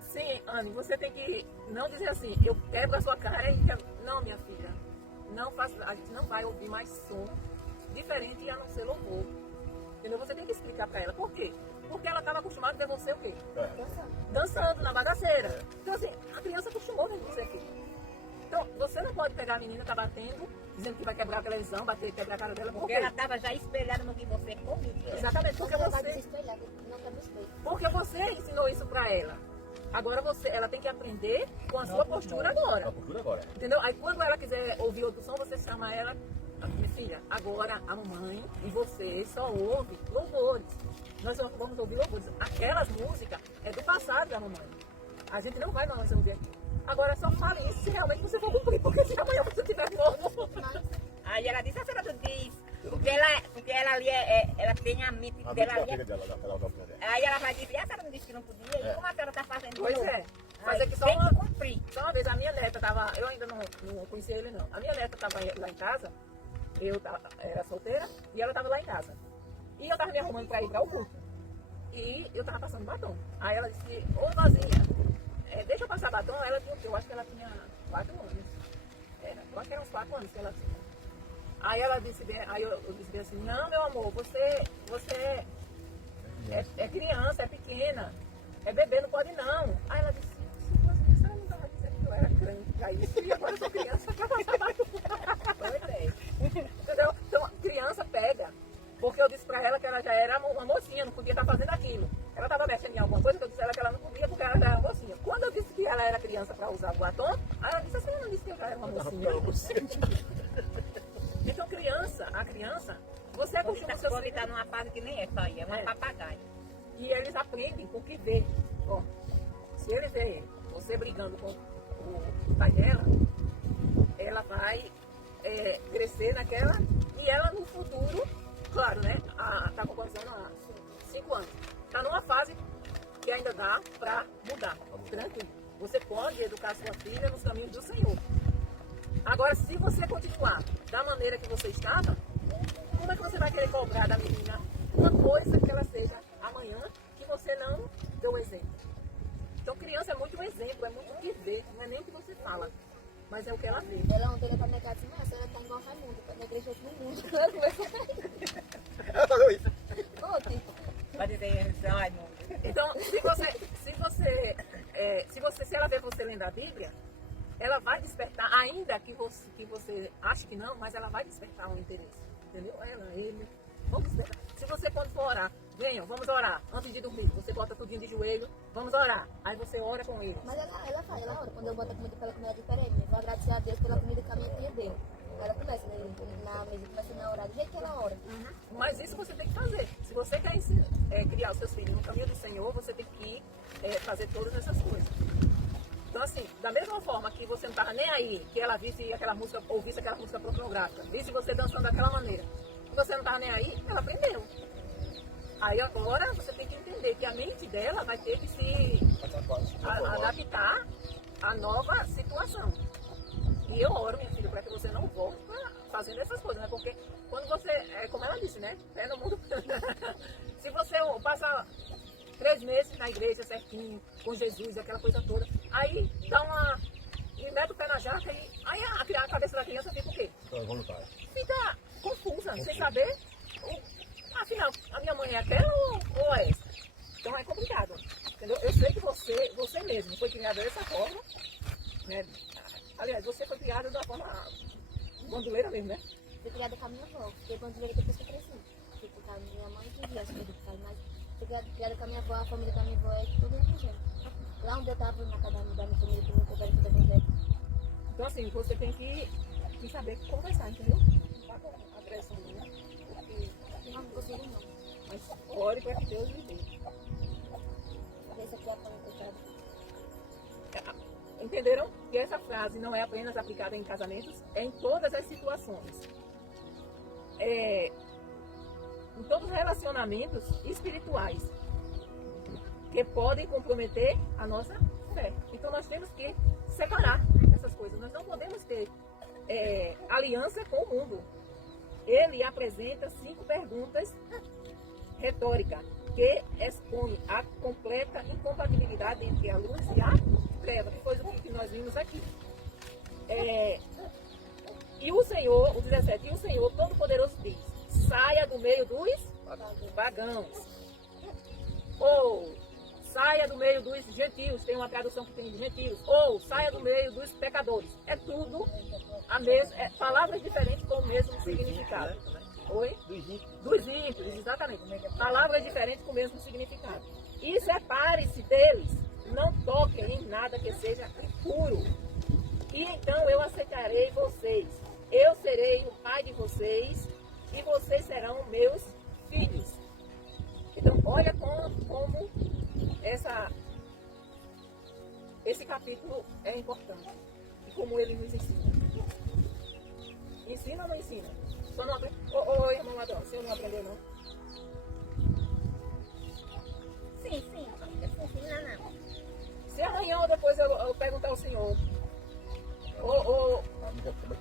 Sim, Anne, você tem que não dizer assim, eu quebro a sua cara e quebro. Não, minha filha, não faça, a gente não vai ouvir mais som diferente a não ser louvor. Entendeu? Você tem que explicar pra ela. Por quê? Porque ela estava acostumada a ver você o quê? Dançando na bagaceira. Então assim, a criança acostumou a ver você aqui. Então, você não pode pegar a menina, tá batendo, dizendo que vai quebrar a televisão, quebrar a cara dela. Porque ela estava já espelhada no que você comia. Exatamente, porque Ela vai você... desespelhar, não quer me espelhar. Porque você ensinou isso pra ela. Agora ela tem que aprender com a sua postura agora. A cultura agora. Entendeu? Aí quando ela quiser ouvir outro som, você chama ela, minha filha, agora a mamãe e você só ouve louvores. Nós só vamos ouvir louvores. Aquelas músicas é do passado da mamãe. A gente não vai mais ouvir aqui. Agora só fale isso se realmente você for cumprir, porque se amanhã você tiver novo. Aí ela disse, a senhora não diz. Porque ela ali, ela tem a mente A dela ali. filha dela, daquela opção dela. Aí ela vai dizer, a senhora não disse que não podia. E como a senhora está fazendo? Pois é. Mas é que só tem uma, que cumprir. só uma vez a minha neta tava, eu ainda não conhecia ele não. A minha neta tava lá em casa, era solteira e ela tava lá em casa. E eu tava me arrumando para ir para o culto. E eu tava passando batom. Aí ela disse, ô vozinha, deixa eu passar batom. Ela tinha, eu acho que ela tinha 4 anos. Eu acho que eram uns 4 anos que ela tinha. Aí ela disse, aí eu disse bem assim, não meu amor, você é criança, é pequena, é bebê, não pode não. Aí ela disse, a senhora não estava dizendo que eu era grande pra isso, e agora eu sou criança pra passar batom. Pois é. Entendeu? Então, criança pega. Porque eu disse pra ela que ela já era uma mocinha, não podia estar fazendo aquilo. Ela estava mexendo em alguma coisa que eu disse a ela que ela não podia porque ela já era mocinha. Quando eu disse que ela era criança para usar o batom, aí ela disse, a senhora não disse que eu já era uma mocinha. Então a criança, você acostuma os seus Quando filhos. está numa fase que nem essa aí, é uma papagaia. E eles aprendem com o que vê. Ó, se ele vê você brigando com o pai dela, ela vai crescer naquela. E ela no futuro, claro, né? Tá com quantos anos? 5 anos. Tá numa fase que ainda dá para mudar. Tranquilo. Você pode educar sua filha nos caminhos do Senhor. Agora, se você continuar da maneira que você estava, como é que você vai querer cobrar da menina uma coisa que ela seja amanhã que você não deu exemplo? Então, criança é muito um exemplo, é muito o que vê, não é nem o que você fala, mas é o que ela vê. Ela ontem pra minha casa e disse, a senhora tá igual Raimundo, na igreja do mundo. Ela começou a rir. Ela falou isso. Ontem. Vai dizer, ai, não. Então, se ela ver você lendo a Bíblia, ela vai despertar, ainda que você ache que não, mas ela vai despertar um interesse. Entendeu? Ele. Vamos despertar. Se você quando for orar, venham, vamos orar. Antes de dormir, você bota tudinho de joelho, vamos orar. Aí você ora com ele. Mas ela faz, ela ora. Quando eu boto a comida pra ela comer, ela diz, peraí, eu vou agradecer a Deus pela comida que a minha tia deu. Ela começa na mesa, começa a orar, do jeito que ela ora. Mas isso você tem que fazer. Se você quer criar os seus filhos no caminho do Senhor, você tem que fazer todas essas coisas. Então, assim, da mesma forma que você não estava nem aí, que ela visse aquela música, ouvisse aquela música pornográfica, visse você dançando daquela maneira, que você não estava nem aí, ela aprendeu. Aí agora você tem que entender que a mente dela vai ter que se adaptar à nova situação. E eu oro, minha filha, para que você não volte fazendo essas coisas, né? Porque quando você, como ela disse, né? Pé no mundo. Se você passa 3 meses na igreja certinho, com Jesus, aquela coisa toda, aí dá e mete o pé na jaca e aí a cabeça da criança fica o quê? Fica confusa, sem saber, afinal, a minha mãe é aquela ou é essa? Então é complicado, entendeu? Eu sei que você mesmo foi criada dessa forma, né? Aliás, você foi criada da forma bandoleira mesmo, né? Fui criada com a minha avó. Fiquei quando veio depois que eu cresci. Fui com a minha mãe e vi as coisas que faz, mas fui criada com a minha avó, a família da minha avó é tudo evangélico. Lá onde eu estava, na casa da minha família, tudo coberto tudo evangélico. Então, assim, você tem que saber conversar, entendeu? Não tá com agressão, né? Porque, Não consigo não. mas ore para que Deus lhe dê. Esse aqui é pão coitado. Entenderam que essa frase não é apenas aplicada em casamentos, é em todas as situações. Em todos os relacionamentos espirituais que podem comprometer a nossa fé. Então nós temos que separar essas coisas. Nós não podemos ter aliança com o mundo. Ele apresenta 5 perguntas retóricas que expõem a completa incompatibilidade entre a luz e a treva, que foi o que nós vimos aqui. E o Senhor, o 17, e o Senhor Todo-Poderoso diz: saia do meio dos pagãos. Ou saia do meio dos gentios, tem uma tradução que tem de gentios. Ou saia do meio dos pecadores. É tudo a mesma, palavras diferentes com o mesmo significado. Oi? Dos ímpios, exatamente. Palavras diferentes com o mesmo significado. E separe-se deles. Não toquem em nada que seja impuro. E então eu aceitarei vocês. Eu serei o pai de vocês e vocês serão meus filhos. Então, olha como esse capítulo é importante. E como ele nos ensina. Ensina ou não ensina? Só não aprende. Ô, irmão Adão, o senhor não aprendeu, não? Sim. Ensina não. Se amanhã ou depois eu perguntar ao senhor,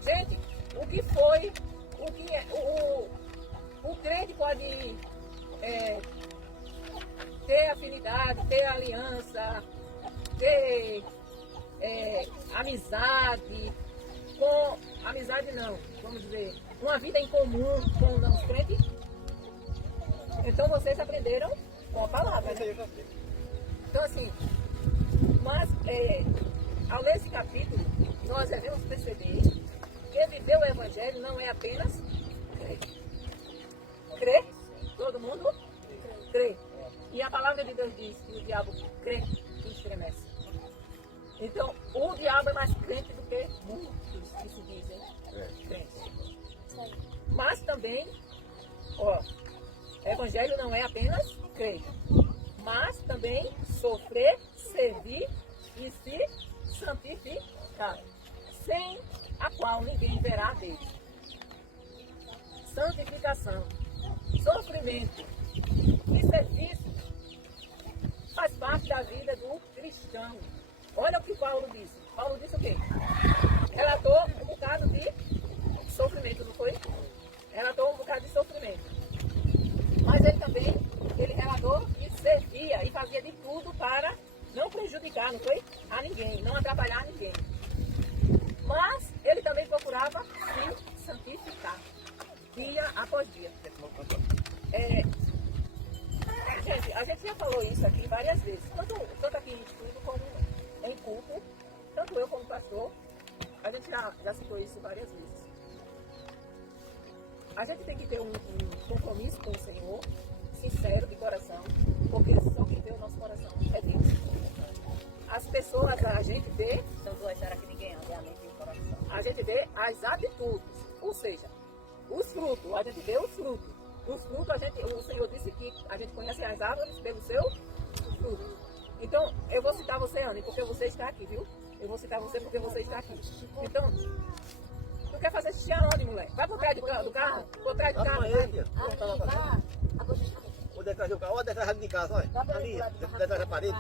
gente, o que foi, o que é, o crente pode ter afinidade, ter aliança, ter amizade, vamos dizer, uma vida em comum com os crentes? Então vocês aprenderam com a palavra, né? Então assim, mas ao ler esse capítulo, nós devemos perceber que viver o Evangelho não é apenas crer. Crer? Todo mundo? Crê. E a palavra de Deus diz que o diabo crê e estremece. Então, o diabo é mais crente do que muitos que se dizem crentes. Mas também, Evangelho não é apenas crer, mas também sofrer, servir e se santificar, sem a qual ninguém verá a Deus. Santificação, sofrimento e serviço faz parte da vida do cristão. Olha o que Paulo disse. Paulo disse o quê? Relatou um bocado de sofrimento, não foi? Relatou um bocado de sofrimento. Mas ele também, relatou que servia e fazia de tudo para não prejudicar, não foi? A ninguém, não atrapalhar ninguém. Mas ele também procurava se santificar, dia após dia. Gente, a gente já falou isso aqui várias vezes, tanto aqui em estudo como em culto, tanto eu como pastor, a gente já citou isso várias vezes. A gente tem que ter um compromisso com o Senhor, sincero, de coração, porque só quem vê o nosso coração é Deus. As pessoas, a gente vê, São duas horas que ninguém anda, é a mente e o coração. a gente vê as atitudes, ou seja, os frutos, a gente vê os frutos. Os frutos, o Senhor disse que a gente conhece as árvores pelo seu fruto. Então, eu vou citar você, Anne, porque você está aqui, viu? Eu vou citar você porque você está aqui. Então, tu quer fazer xixi aonde, moleque? Vai por trás do carro? Por trás do carro, vai. Onde é que o carro? Onde é que a de casa, olha? Ali, detrás da parede.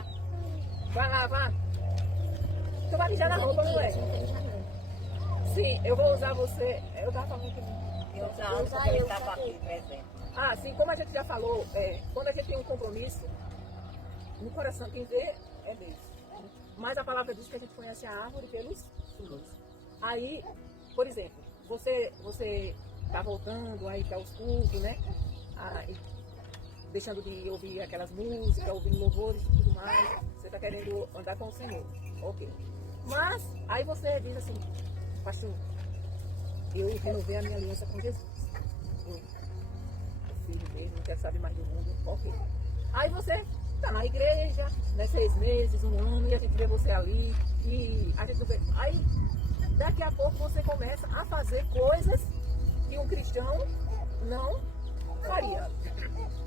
Vai lá, vai. Tu vai mijar na roupa, moleque. Sim, eu vou usar você. Eu tava falando que Eu já ando porque ele estava aqui presente. Ah, sim, como a gente já falou, quando a gente tem um compromisso, no coração quem vê é Deus. Mas a palavra diz que a gente conhece a árvore pelos frutos. Aí, por exemplo, você está voltando aí para os cultos, né? Aí, deixando de ouvir aquelas músicas, ouvindo louvores e tudo mais. Você está querendo andar com o Senhor. Ok. Mas, aí você diz assim, pastor, eu renovei a minha aliança com Jesus. O filho dele, não quero saber mais do mundo, ok. Aí você tá na igreja, né, 6 meses, 1 ano, e a gente vê você ali, e a gente não vê. Aí, daqui a pouco você começa a fazer coisas que um cristão não faria.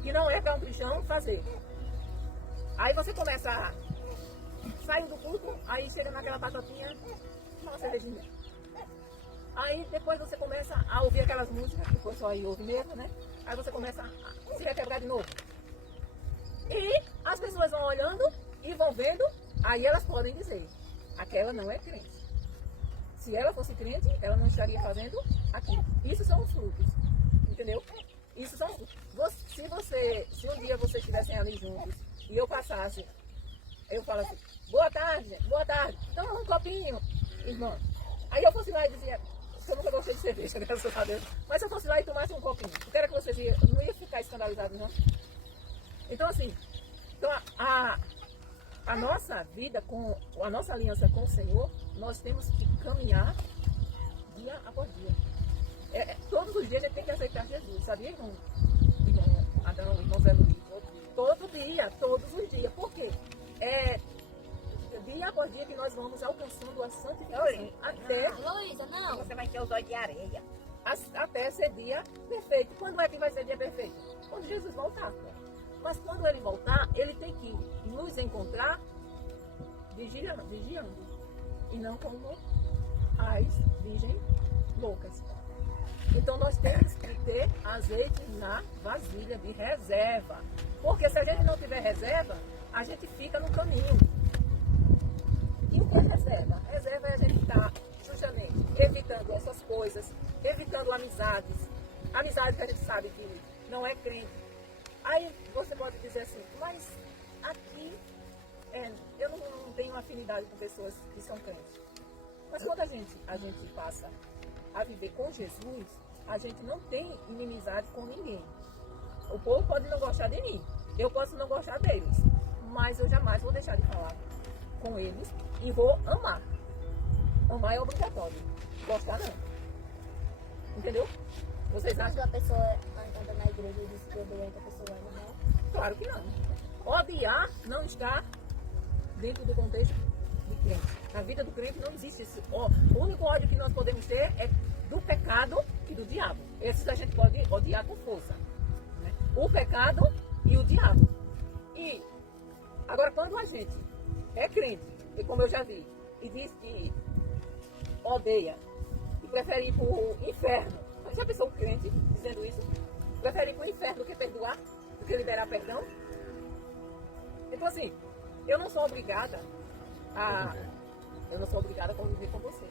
Que não é para um cristão fazer. Aí você começa a sair do culto, aí chega naquela batatinha, uma cervejinha. Aí depois você começa a ouvir aquelas músicas, que foi só aí ouve mesmo, né? Aí você começa a se requebrar de novo. E as pessoas vão olhando e vão vendo, aí elas podem dizer, aquela não é crente. Se ela fosse crente, ela não estaria fazendo aquilo. Isso são os frutos, entendeu? Isso são se um dia vocês estivessem ali juntos e eu passasse, eu falo assim, boa tarde, toma um copinho, irmã. Aí eu fosse lá e dizia, eu nunca gostei de cerveja, graças a Deus, mas se eu fosse lá e tomasse um copinho, o que era que vocês iam, não ia ficar escandalizados, não? Então assim, a nossa vida, a nossa aliança com o Senhor, nós temos que caminhar dia após dia. Todos os dias a gente tem que aceitar Jesus, sabia, irmão Adão, irmão Zé Luiz? Todos os dias. Por quê? Dia após dia que nós vamos alcançando a santificação. Até Luísa, não. Você vai ter os olhos de areia. até ser dia perfeito. Quando é que vai ser dia perfeito? Quando Jesus voltar. Mas quando ele voltar, ele tem que nos encontrar vigiando. E não como as virgens loucas. Então nós temos que ter azeite na vasilha de reserva. Porque se a gente não tiver reserva, a gente fica no caminho. E o que é reserva? Reserva é a gente estar justamente evitando essas coisas, evitando amizades. Amizades que a gente sabe que não é crente. Aí você pode dizer assim, mas aqui eu não tenho afinidade com pessoas que são crentes. Mas quando a gente passa a viver com Jesus, a gente não tem inimizade com ninguém. O povo pode não gostar de mim, eu posso não gostar deles, mas eu jamais vou deixar de falar com eles e vou amar. Amar é obrigatório, gostar não. Entendeu? Vocês acham? Se uma pessoa anda na igreja e diz que odeia outra pessoa, não? Claro que não. Odiar não está dentro do contexto de crente. Na vida do crente não existe esse. O único ódio que nós podemos ter é do pecado e do diabo. Esses a gente pode odiar com força. Né? O pecado e o diabo. E agora quando a gente é crente, e como eu já vi, e diz que odeia e prefere ir para o inferno. Já pensou o crente dizendo isso? Prefere ir para o inferno do que perdoar, do que liberar perdão? Então assim, eu não sou obrigada a conviver com você.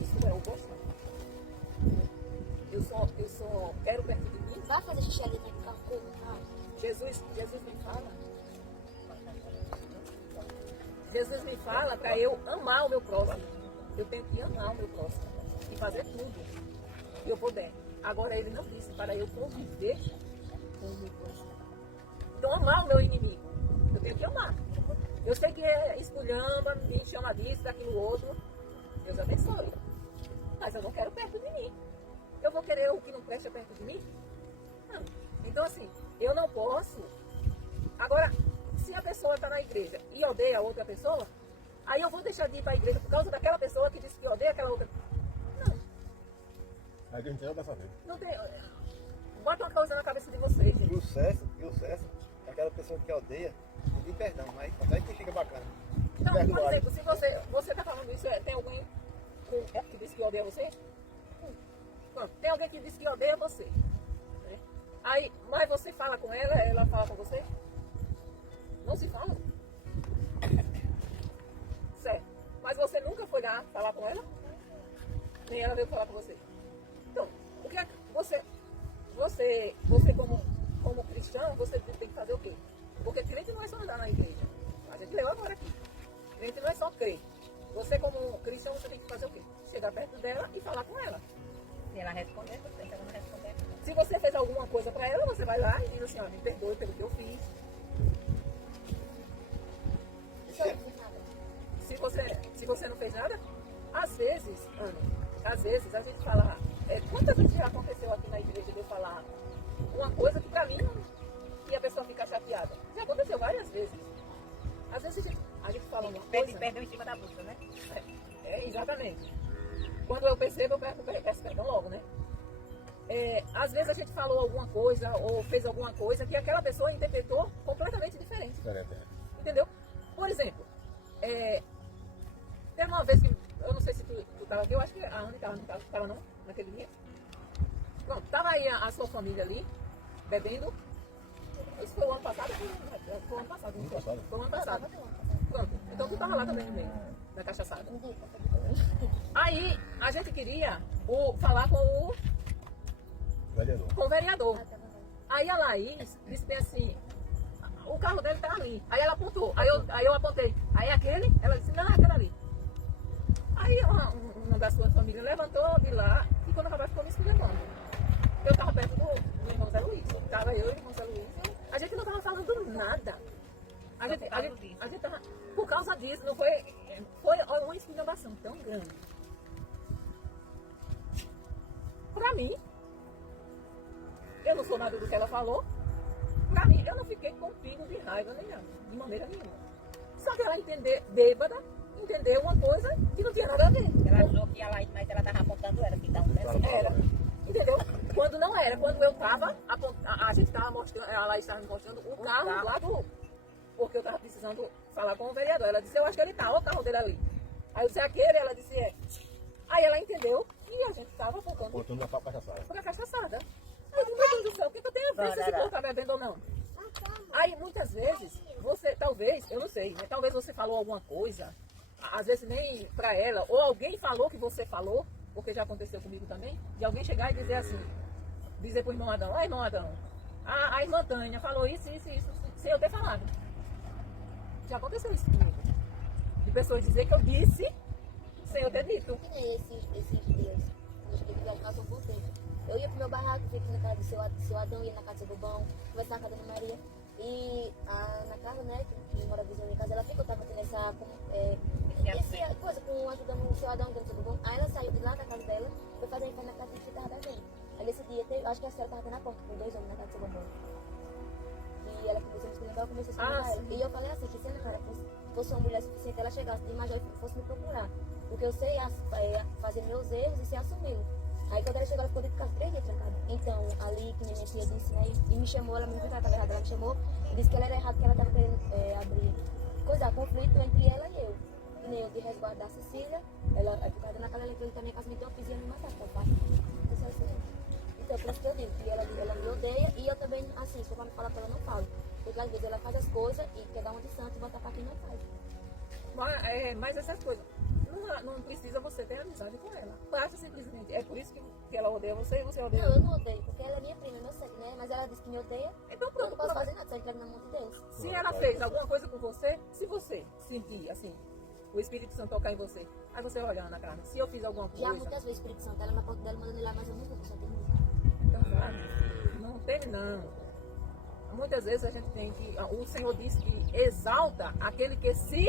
Isso é o gostar. Eu só quero perto de mim. Vai fazer xixi ali no carro. Jesus me fala para eu amar o meu próximo. Eu tenho que amar o meu próximo e fazer tudo que eu puder. Agora ele não disse para eu conviver com o meu próximo. Então amar o meu inimigo, eu tenho que amar. Eu sei que é esculhamba, me chama disso, daquilo outro. Deus abençoe. Mas eu não quero perto de mim. Eu vou querer o que não presta perto de mim? Não. Então assim, eu não posso. Agora, se a pessoa está na igreja e odeia a outra pessoa, aí eu vou deixar de ir para a igreja por causa daquela pessoa que disse que odeia aquela outra. Não. A gente não dessa vez. Não tem. Bota uma coisa na cabeça de vocês, gente. E o César, é aquela pessoa que odeia, pedir perdão, mas até que fica bacana. Não, por Perdoar. exemplo, se você está falando isso, tem alguém que disse que odeia você? Pronto, tem alguém que disse que odeia você. Né? Aí, mas você fala com ela fala com você? Não se fala? Certo. Mas você nunca foi lá falar com ela? Nem ela veio falar com você. Então, o que é que você como cristão, você tem que fazer o quê? Porque crente não é só andar na igreja. A gente leu agora aqui. Crente não é só crer. Você como cristão, você tem que fazer o quê? Chegar perto dela e falar com ela. Se ela responder, você. Se ela não responder, não. Se você fez alguma coisa pra ela, você vai lá e diz assim, ó, me perdoe pelo que eu fiz. Se você não fez nada, às vezes, Ana, a gente fala, quantas vezes já aconteceu aqui na igreja de eu falar uma coisa que pra mim e a pessoa ficar chateada? Já aconteceu várias vezes. Às vezes a gente fala uma coisa... Perdeu em cima da bolsa, né? Exatamente. Quando eu percebo, eu peço perdão logo, né? Às vezes a gente falou alguma coisa ou fez alguma coisa que aquela pessoa interpretou completamente diferente. Entendeu? Por exemplo, teve uma vez que, eu não sei se tu estava aqui, eu acho que a Ana estava não, naquele dia. Pronto, estava aí a sua família ali, bebendo. Isso foi o ano passado? Foi o ano passado, não foi? Foi o ano passado. Pronto, então tu estava lá também no meio da cachaçada. Aí a gente queria falar com o vereador. Aí a Laís disse bem assim, o carro dele tá ali. Aí ela apontou, aí eu apontei. Aí aquele, ela disse, não, é aquele ali. Aí uma da sua família levantou de lá e quando o rapaz ficou me esculhambando. Eu tava perto do irmão Zé Luiz. Tava eu e o irmão Zé Luiz. A gente não tava falando nada. A gente tava, por causa disso, não foi uma esculhambação tão grande. Pra mim, eu não sou nada do que ela falou. Pra mim, eu não fiquei com pingo de raiva nem nada, de maneira nenhuma. Só que ela bêbada, entendeu uma coisa que não tinha nada a ver. Ela achou que mas ela tava apontando era que dá um Era. Entendeu? Quando não era, quando eu tava, a gente tava mostrando, ela estava me mostrando o carro lá do. Porque eu tava precisando falar com o vereador. Ela disse, eu acho que ele tá, olha o carro dele ali. Aí eu disse, aquele, ela disse, é. Aí ela entendeu e a gente tava apontando Botando na cachaçada. pra cachaçada. Aí eu disse, meu Deus do céu, o que eu tenho a ver se esse povo tá bebendo ou não? Aí muitas vezes, você, talvez, eu não sei, né? Talvez você falou alguma coisa, às vezes nem pra ela, ou alguém falou que você falou, porque já aconteceu comigo também, de alguém chegar e dizer assim, dizer pro irmão Adão, irmão Adão, a irmã Tânia falou isso, sem eu ter falado. Já aconteceu isso comigo. De pessoas dizer que eu disse sem eu ter dito. Que nem esses dias, eu cheguei de casa um pouco tempo. Eu ia pro meu barraco, fui aqui na casa do seu Adão, ia na casa do seu Bobão, conversar com a Dona Maria. E a Ana Carla, né, que mora vizinha da minha casa, ela ficou, tava tendo essa coisa com ajudando o seu Adão, dentro do bom. Aí ela saiu de lá da casa dela, foi fazer inferno na casa que tava bebendo. Aí nesse dia, acho que a senhora tava até na porta com 2 homens na casa do seu Bobão. E ela começou a me escolher, eu comecei a escolher ela. E eu falei assim, que se a Ana Carla fosse uma mulher suficiente, ela chegasse de Major e fosse me procurar. Porque eu sei fazer meus erros e sei assumi-los. Aí quando ela chegou, ela ficou dentro de casa 3 dias trancada. Então, ali, que minha tia disse, né, e me chamou, ela me viu que ela estava errada, ela me chamou e disse que ela era errada, que ela estava querendo abrir conflito entre ela e eu. E nem eu de resguardo da Cecília, ela, a advogada na casa, ela entrou na minha casa, me deu uma pisinha me matar, então, por isso que eu digo que ela me odeia e eu também, assim, se eu pra me falar pra ela, não falo. Porque às vezes ela faz as coisas e quer dar uma de santo e botar pra quem não faz. Mas essas coisas, não precisa você ter amizade com ela. Basta simplesmente. É por isso que ela odeia você e você odeia Não, ela. eu não odeio, porque ela é minha prima, meu sangue, né? Mas ela disse que me odeia. Então Eu pronto, não posso fazer nada, só entrego na mão de Deus. se ela fez alguma coisa com você, se você sentir assim, o Espírito Santo tocar em você, aí você olha na cara, se eu fiz alguma Já coisa, muitas vezes o Espírito Santo, ela na porta dela, mandando ir lá, mas eu não vou, só tem música. então vai. Não teve não. Muitas vezes a gente tem que. O Senhor diz que exalta aquele que se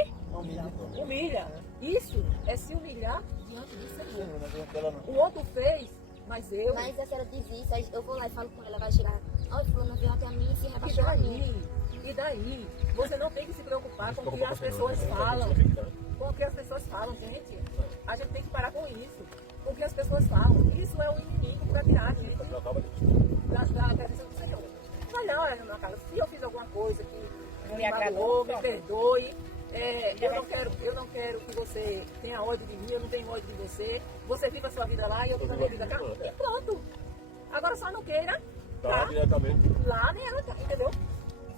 humilha. Isso é se humilhar diante do Senhor. O outro fez, mas eu. Mas a senhora diz isso, aí eu vou lá e falo com ela, vai chegar. Olha, fulano veio até a mim e se E rebaixou a mim. daí? E daí? Você não tem que se preocupar com o que as pessoas falam. Com o que as pessoas falam, gente. A gente tem que parar com isso. Com o que as pessoas falam. Isso é o inimigo para tirar a gente da presença do Senhor. Olha, Ana Carla, se eu fiz alguma coisa que Não me lhe agradou, magoou, me perdoe. Eu não quero que você tenha ódio de mim, eu não tenho ódio de você. Você viva a sua vida lá e eu vivo a minha vida cá. E pronto. Agora só não queira Tá, diretamente. lá nem ela, entendeu?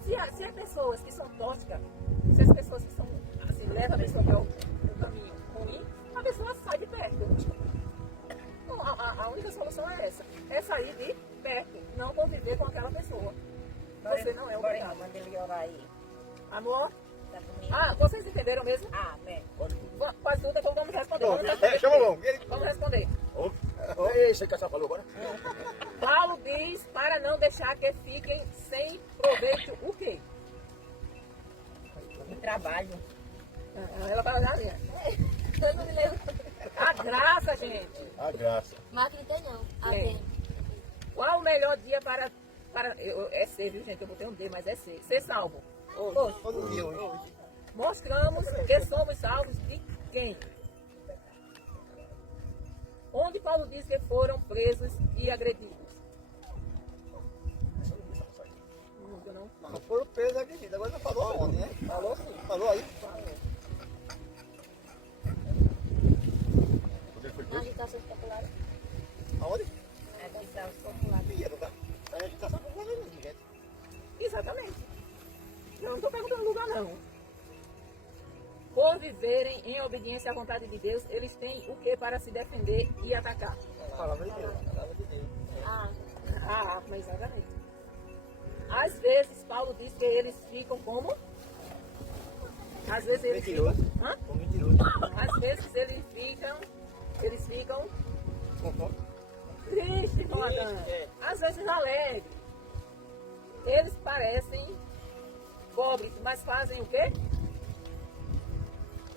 Se as pessoas que são tóxicas, se as pessoas que são, assim, levam a pessoa para o caminho ruim, a pessoa sai de perto. Então, a única solução é essa. É sair de perto, não conviver com aquela pessoa. Você não é obrigado. Manda ele orar aí. Amor? Tá comigo? Vocês entenderam mesmo? Né? Quase tudo, então vamos responder. Chama o bom. Vamos responder. Ei, você que já falou agora? Paulo diz para não deixar que fiquem sem proveito o quê? Do trabalho. Ela fala da minha. Eu não me lembro. graça, gente. A graça. Mas acreditei não. É. ADM. Qual o melhor dia para é ser, viu, gente? Eu botei um D, mas é ser. Ser salvo. Hoje. Todo dia hoje. Mostramos que somos salvos de quem? Onde Paulo diz que foram presos e agredidos? Não foram presos e agredidos. Agora não falou aonde, né? Falou sim. Falou aí? Onde ele foi Na preso? agitação popular. Aonde? Agitação popular. Ia, não tá? Tá em agitação popular mesmo, gente. Exatamente. Eu não estou perguntando lugar, não. Por viverem em obediência à vontade de Deus, eles têm o que para se defender e atacar? A palavra de Deus. A palavra de Deus. Ah, A arma, exatamente. Às vezes, Paulo diz que eles ficam como? Às vezes eles Mentiroso. ficam... Hã? Com mentiroso. Às vezes eles ficam Conforme. tristes com Adão. É. Às vezes alegres. Eles parecem pobres, mas fazem o quê?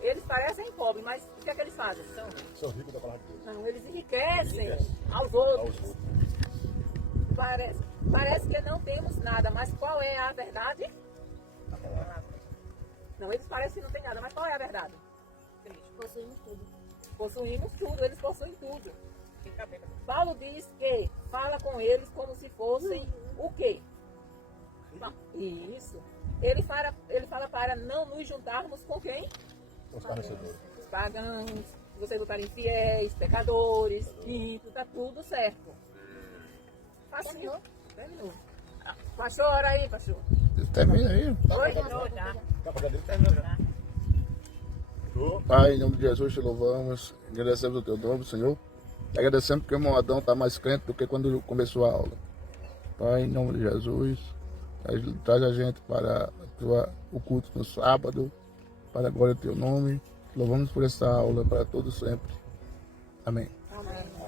Eles parecem pobres, mas o que é que eles fazem? São ricos da palavra de Deus. Não, eles enriquecem aos Aos outros. outros. Parece que não temos nada, mas qual é a verdade? Não, eles parecem que não tem nada, mas qual é a verdade? possuímos tudo. Possuímos tudo, eles possuem tudo. Fica bem. Paulo diz que fala com eles como se fossem o quê? Isso. Ele fala para não nos juntarmos com quem? Os carnecedores. Os pagãos, vocês botarem infiéis, pecadores, ímpios, tá tudo certo. Facinho. Terminou. Pastor, ora aí, pastor. Termina aí. Oi? Tá pagando ele? Terminou já. Tô. Pai, em nome de Jesus, te louvamos. Agradecemos o teu nome, Senhor. Agradecemos porque o irmão Adão está mais crente do que quando começou a aula. Pai, em nome de Jesus, traz a gente para o culto no sábado, para a glória do teu nome. Louvamos por essa aula para todos sempre. Amém. Amém.